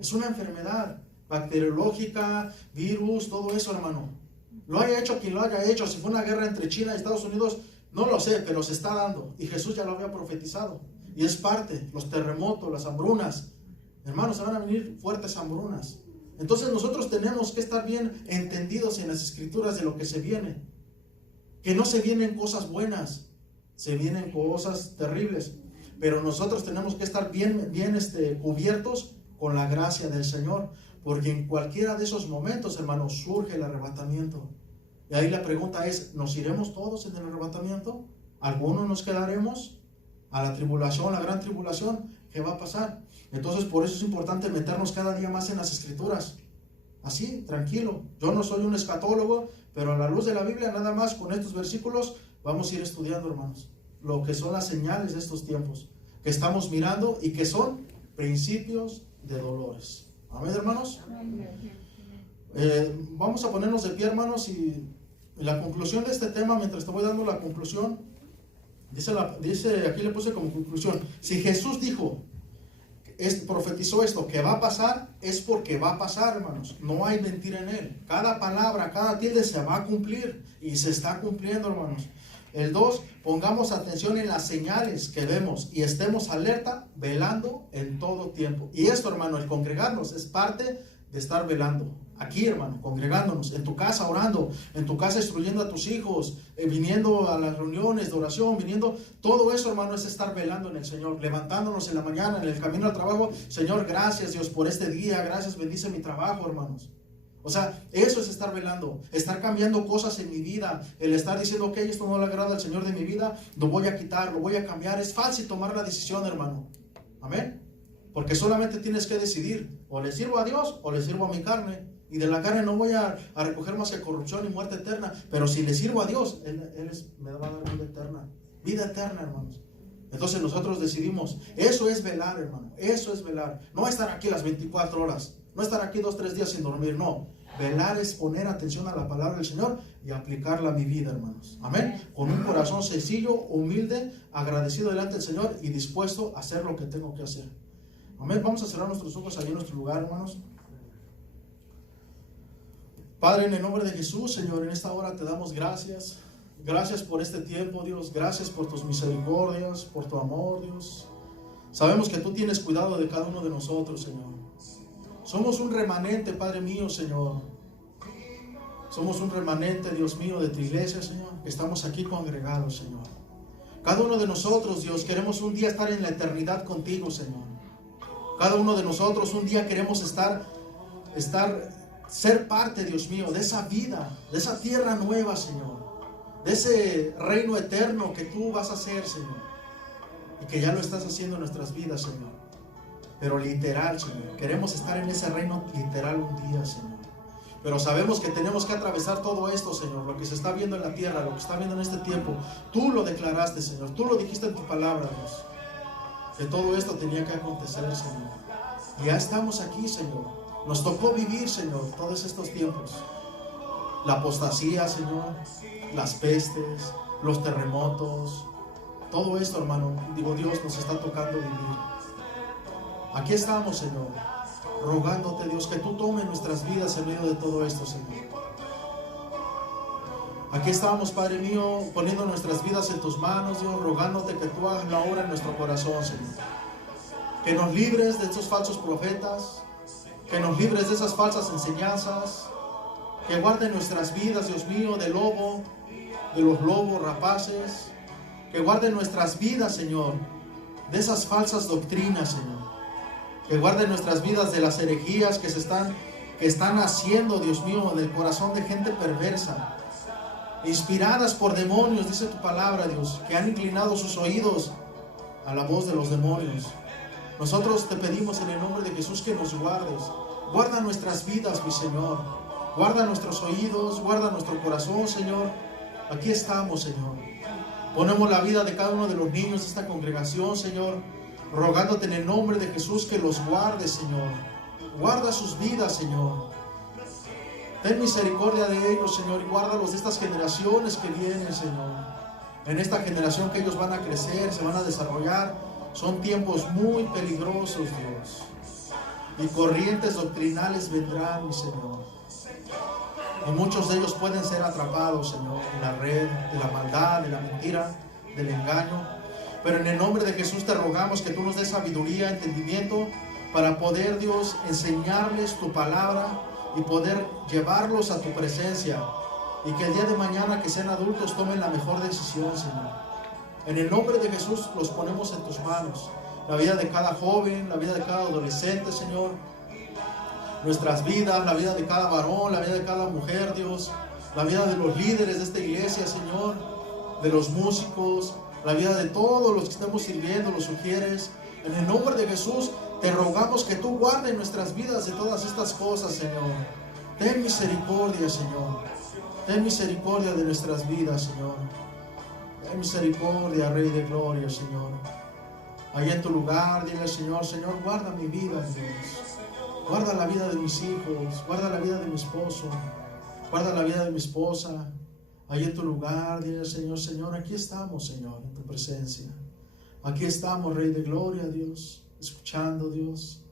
Es una enfermedad bacteriológica, virus, todo eso, hermano. Lo haya hecho quien lo haya hecho. Si fue una guerra entre China y Estados Unidos, no lo sé, pero se está dando. Y Jesús ya lo había profetizado. Y es parte, los terremotos, las hambrunas. Hermanos, se van a venir fuertes hambrunas. Entonces nosotros tenemos que estar bien entendidos en las escrituras de lo que se viene. Que no se vienen cosas buenas, se vienen cosas terribles. Pero nosotros tenemos que estar bien cubiertos con la gracia del Señor. Porque en cualquiera de esos momentos, hermanos, surge el arrebatamiento. Y ahí la pregunta es, ¿nos iremos todos en el arrebatamiento? ¿Algunos nos quedaremos a la tribulación, la gran tribulación? ¿Qué va a pasar? Entonces por eso es importante meternos cada día más en las escrituras. Así, tranquilo. Yo no soy un escatólogo, pero a la luz de la Biblia, nada más con estos versículos, vamos a ir estudiando, hermanos, lo que son las señales de estos tiempos, que estamos mirando y que son principios de dolores. Amén, hermanos. Vamos a ponernos de pie, hermanos, y la conclusión de este tema, mientras te voy dando la conclusión, dice aquí le puse como conclusión: si Jesús dijo, profetizó esto, que va a pasar, es porque va a pasar, hermanos. No hay mentira en él. Cada palabra, cada tilde se va a cumplir, y se está cumpliendo, hermanos. El 2, pongamos atención en las señales que vemos y estemos alerta, velando en todo tiempo. Y esto, hermano, el congregarnos es parte de estar velando. Aquí, hermano, congregándonos, en tu casa orando, en tu casa instruyendo a tus hijos, viniendo a las reuniones de oración, viniendo, todo eso, hermano, es estar velando en el Señor, levantándonos en la mañana, en el camino al trabajo. Señor, gracias, Dios, por este día, gracias, bendice mi trabajo, hermanos. O sea, eso es estar velando, estar cambiando cosas en mi vida, el estar diciendo, ok, esto no le agrada al Señor de mi vida, lo voy a quitar, lo voy a cambiar. Es fácil tomar la decisión, hermano. Amén. Porque solamente tienes que decidir, o le sirvo a Dios o le sirvo a mi carne. Y de la carne no voy a recoger más que corrupción y muerte eterna. Pero si le sirvo a Dios, Él me va a dar vida eterna. Vida eterna, hermanos. Entonces nosotros decidimos. Eso es velar, hermano. Eso es velar. No estar aquí las 24 horas. No estar aquí 2 o 3 días sin dormir. No. Velar es poner atención a la palabra del Señor y aplicarla a mi vida, hermanos. Amén. Con un corazón sencillo, humilde, agradecido delante del Señor y dispuesto a hacer lo que tengo que hacer. Amén. Vamos a cerrar nuestros ojos allí en nuestro lugar, hermanos. Padre, en el nombre de Jesús, Señor, en esta hora te damos gracias. Gracias por este tiempo, Dios. Gracias por tus misericordias, por tu amor, Dios. Sabemos que tú tienes cuidado de cada uno de nosotros, Señor. Somos un remanente, Padre mío, Señor. Somos un remanente, Dios mío, de tu iglesia, Señor, que estamos aquí congregados, Señor. Cada uno de nosotros, Dios, queremos un día estar en la eternidad contigo, Señor. Cada uno de nosotros un día queremos ser parte, Dios mío, de esa vida, de esa tierra nueva, Señor, de ese reino eterno que tú vas a hacer, Señor, y que ya lo estás haciendo en nuestras vidas, Señor. Pero literal, Señor, queremos estar en ese reino literal un día, Señor. Pero sabemos que tenemos que atravesar todo esto, Señor, lo que se está viendo en la tierra, lo que está viendo en este tiempo. Tú lo declaraste, Señor, tú lo dijiste en tu palabra, Dios, que todo esto tenía que acontecer, Señor. Y ya estamos aquí, Señor. Nos tocó vivir, Señor, todos estos tiempos. La apostasía, Señor, las pestes, los terremotos, todo esto, hermano, Dios nos está tocando vivir. Aquí estamos, Señor, rogándote, Dios, que tú tomes nuestras vidas en medio de todo esto, Señor. Aquí estamos, Padre mío, poniendo nuestras vidas en tus manos, Dios, rogándote que tú hagas la obra en nuestro corazón, Señor. Que nos libres de estos falsos profetas, que nos libres de esas falsas enseñanzas, que guarden nuestras vidas, Dios mío, del lobo, de los lobos rapaces, que guarden nuestras vidas, Señor, de esas falsas doctrinas, Señor, que guarden nuestras vidas de las herejías que están haciendo, Dios mío, del corazón de gente perversa, inspiradas por demonios, dice tu palabra, Dios, que han inclinado sus oídos a la voz de los demonios. Nosotros te pedimos en el nombre de Jesús que nos guardes. Guarda nuestras vidas, mi Señor. Guarda nuestros oídos, guarda nuestro corazón, Señor. Aquí estamos, Señor. Ponemos la vida de cada uno de los niños de esta congregación, Señor, rogándote en el nombre de Jesús que los guardes, Señor. Guarda sus vidas, Señor. Ten misericordia de ellos, Señor, y guárdalos de estas generaciones que vienen, Señor. En esta generación que ellos van a crecer, se van a desarrollar. Son tiempos muy peligrosos, Dios. Y corrientes doctrinales vendrán, mi Señor. Y muchos de ellos pueden ser atrapados, Señor, en la red de la maldad, de la mentira, del engaño. Pero en el nombre de Jesús te rogamos que tú nos des sabiduría, entendimiento, para poder, Dios, enseñarles tu palabra y poder llevarlos a tu presencia. Y que el día de mañana que sean adultos tomen la mejor decisión, Señor. En el nombre de Jesús los ponemos en tus manos. La vida de cada joven, la vida de cada adolescente, Señor. Nuestras vidas, la vida de cada varón, la vida de cada mujer, Dios. La vida de los líderes de esta iglesia, Señor. De los músicos, la vida de todos los que estemos sirviendo, los sugieres. En el nombre de Jesús te rogamos que tú guardes nuestras vidas de todas estas cosas, Señor. Ten misericordia, Señor. Ten misericordia de nuestras vidas, Señor. Ten misericordia, Rey de Gloria, Señor. Allá en tu lugar, dile al Señor, Señor, guarda mi vida, Dios. Guarda la vida de mis hijos, guarda la vida de mi esposo, guarda la vida de mi esposa. Ahí en tu lugar, dile al Señor, Señor, aquí estamos, Señor, en tu presencia. Aquí estamos, Rey de Gloria, Dios, escuchando, Dios,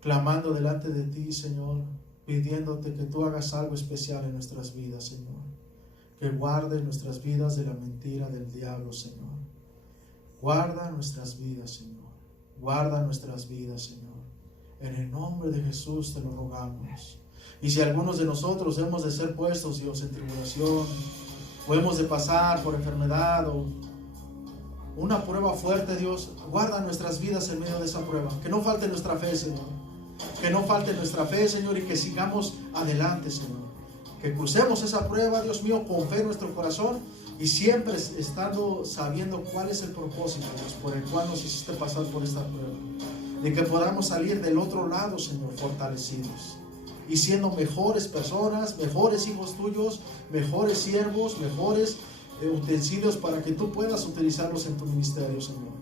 clamando delante de ti, Señor, pidiéndote que tú hagas algo especial en nuestras vidas, Señor. Que guarde nuestras vidas de la mentira del diablo, Señor. Guarda nuestras vidas, Señor. Guarda nuestras vidas, Señor. En el nombre de Jesús te lo rogamos. Y si algunos de nosotros hemos de ser puestos, Dios, en tribulación, o hemos de pasar por enfermedad o una prueba fuerte, Dios, guarda nuestras vidas en medio de esa prueba. Que no falte nuestra fe, Señor. Que no falte nuestra fe, Señor, y que sigamos adelante, Señor. Que crucemos esa prueba, Dios mío, con fe en nuestro corazón y siempre estando sabiendo cuál es el propósito, Dios, por el cual nos hiciste pasar por esta prueba. De que podamos salir del otro lado, Señor, fortalecidos y siendo mejores personas, mejores hijos tuyos, mejores siervos, mejores utensilios para que tú puedas utilizarlos en tu ministerio, Señor.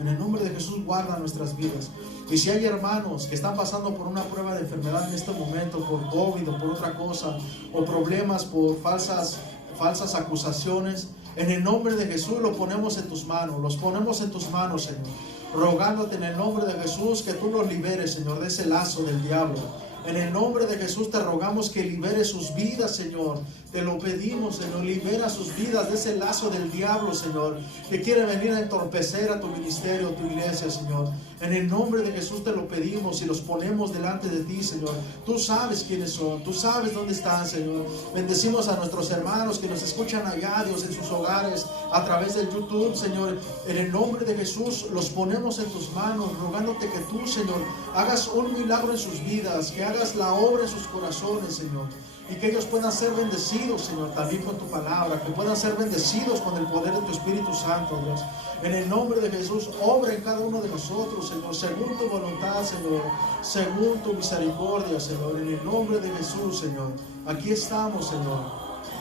En el nombre de Jesús, guarda nuestras vidas. Y si hay hermanos que están pasando por una prueba de enfermedad en este momento, por COVID o por otra cosa, o problemas por falsas acusaciones, en el nombre de Jesús lo ponemos en tus manos, los ponemos en tus manos, Señor, rogándote en el nombre de Jesús que tú los liberes, Señor, de ese lazo del diablo. En el nombre de Jesús te rogamos que libere sus vidas, Señor. Te lo pedimos, Señor. Libera sus vidas de ese lazo del diablo, Señor, que quiere venir a entorpecer a tu ministerio, a tu iglesia, Señor. En el nombre de Jesús te lo pedimos y los ponemos delante de ti, Señor. Tú sabes quiénes son, tú sabes dónde están, Señor. Bendecimos a nuestros hermanos que nos escuchan allá, Dios, en sus hogares, a través del YouTube, Señor. En el nombre de Jesús los ponemos en tus manos, rogándote que tú, Señor, hagas un milagro en sus vidas, que hagas la obra en sus corazones, Señor. Y que ellos puedan ser bendecidos, Señor, también con tu palabra, que puedan ser bendecidos con el poder de tu Espíritu Santo, Dios. En el nombre de Jesús, obra en cada uno de nosotros, Señor, según tu voluntad, Señor, según tu misericordia, Señor, en el nombre de Jesús, Señor. Aquí estamos, Señor,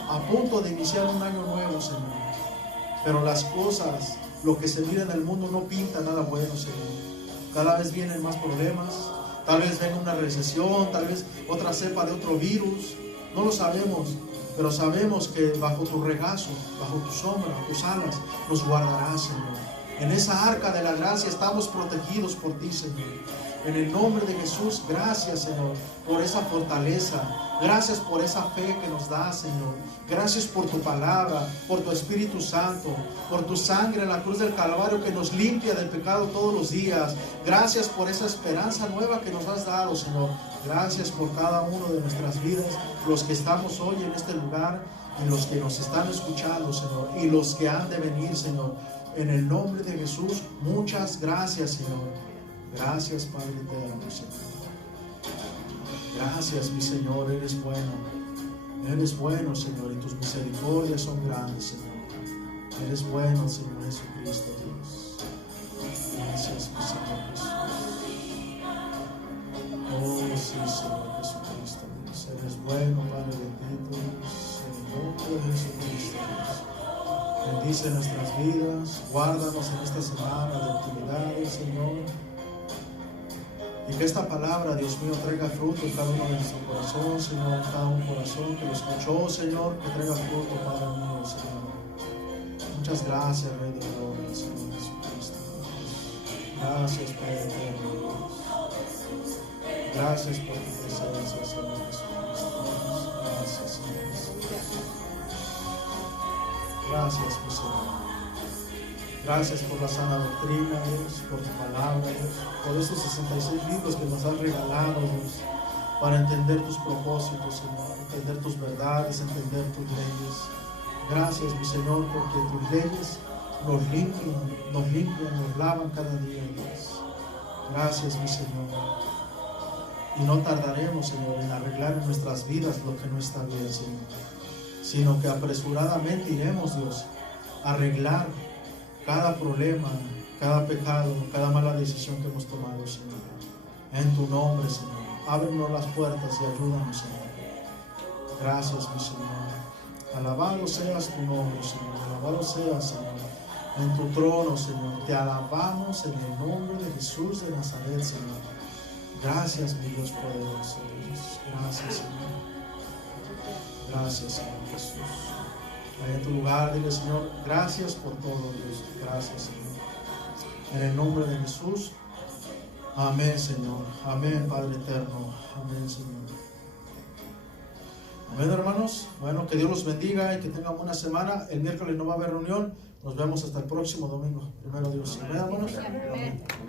a punto de iniciar un año nuevo, Señor. Pero las cosas, lo que se mira en el mundo no pinta nada bueno, Señor. Cada vez vienen más problemas, tal vez venga una recesión, tal vez otra cepa de otro virus. No lo sabemos, pero sabemos que bajo tu regazo, bajo tu sombra, tus alas, nos guardarás, Señor. En esa arca de la gracia estamos protegidos por ti, Señor. En el nombre de Jesús, gracias, Señor, por esa fortaleza. Gracias por esa fe que nos das, Señor. Gracias por tu palabra, por tu Espíritu Santo, por tu sangre en la cruz del Calvario que nos limpia del pecado todos los días. Gracias por esa esperanza nueva que nos has dado, Señor. Gracias por cada uno de nuestras vidas, los que estamos hoy en este lugar, y los que nos están escuchando, Señor, y los que han de venir, Señor. En el nombre de Jesús, muchas gracias, Señor. Gracias, Padre eterno, Señor. Gracias, mi Señor, eres bueno. Eres bueno, Señor, y tus misericordias son grandes, Señor. Eres bueno, Señor Jesucristo, Dios. Gracias, mi Señor Jesús. Oh, sí, Señor Jesucristo, Dios. Eres bueno, Padre bendito, Dios. En el nombre de Jesucristo, Dios. Bendice nuestras vidas. Guárdanos en esta semana de actividades, Señor. Y que esta palabra, Dios mío, traiga fruto en cada uno de nuestro corazón, Señor, en cada un corazón que lo escuchó, Señor, que traiga fruto, Padre mío, Señor. Muchas gracias, Rey de Gloria, Señor Jesucristo. Gracias, Padre eterno, Dios. Gracias por tu presencia, Señor Jesucristo. Gracias, Señor Jesucristo. Gracias, mi Señor. Gracias por la sana doctrina, Dios, por tu palabra, Dios, por estos 66 libros que nos has regalado, Dios, para entender tus propósitos, Señor, entender tus verdades, entender tus leyes. Gracias, mi Señor, porque tus leyes nos limpian, nos lavan cada día, Dios. Gracias, mi Señor. Y no tardaremos, Señor, en arreglar en nuestras vidas lo que no está bien, Señor, sino que apresuradamente iremos, Dios, a arreglar cada problema, cada pecado, cada mala decisión que hemos tomado, Señor. En tu nombre, Señor. Ábrenos las puertas y ayúdanos, Señor. Gracias, mi Señor. Alabado seas tu nombre, Señor. Alabado seas, Señor. En tu trono, Señor. Te alabamos en el nombre de Jesús de Nazaret, Señor. Gracias, mi Dios poderoso, Dios. Gracias, Señor. Gracias, Señor Jesús. Ahí en tu lugar, dile, Señor, gracias por todo, Dios. Gracias, Señor. En el nombre de Jesús. Amén, Señor. Amén, Padre eterno. Amén, Señor. Amén, hermanos. Bueno, que Dios los bendiga y que tengan buena semana. El miércoles no va a haber reunión. Nos vemos hasta el próximo domingo. Primero Dios. Amén, hermanos. Amén.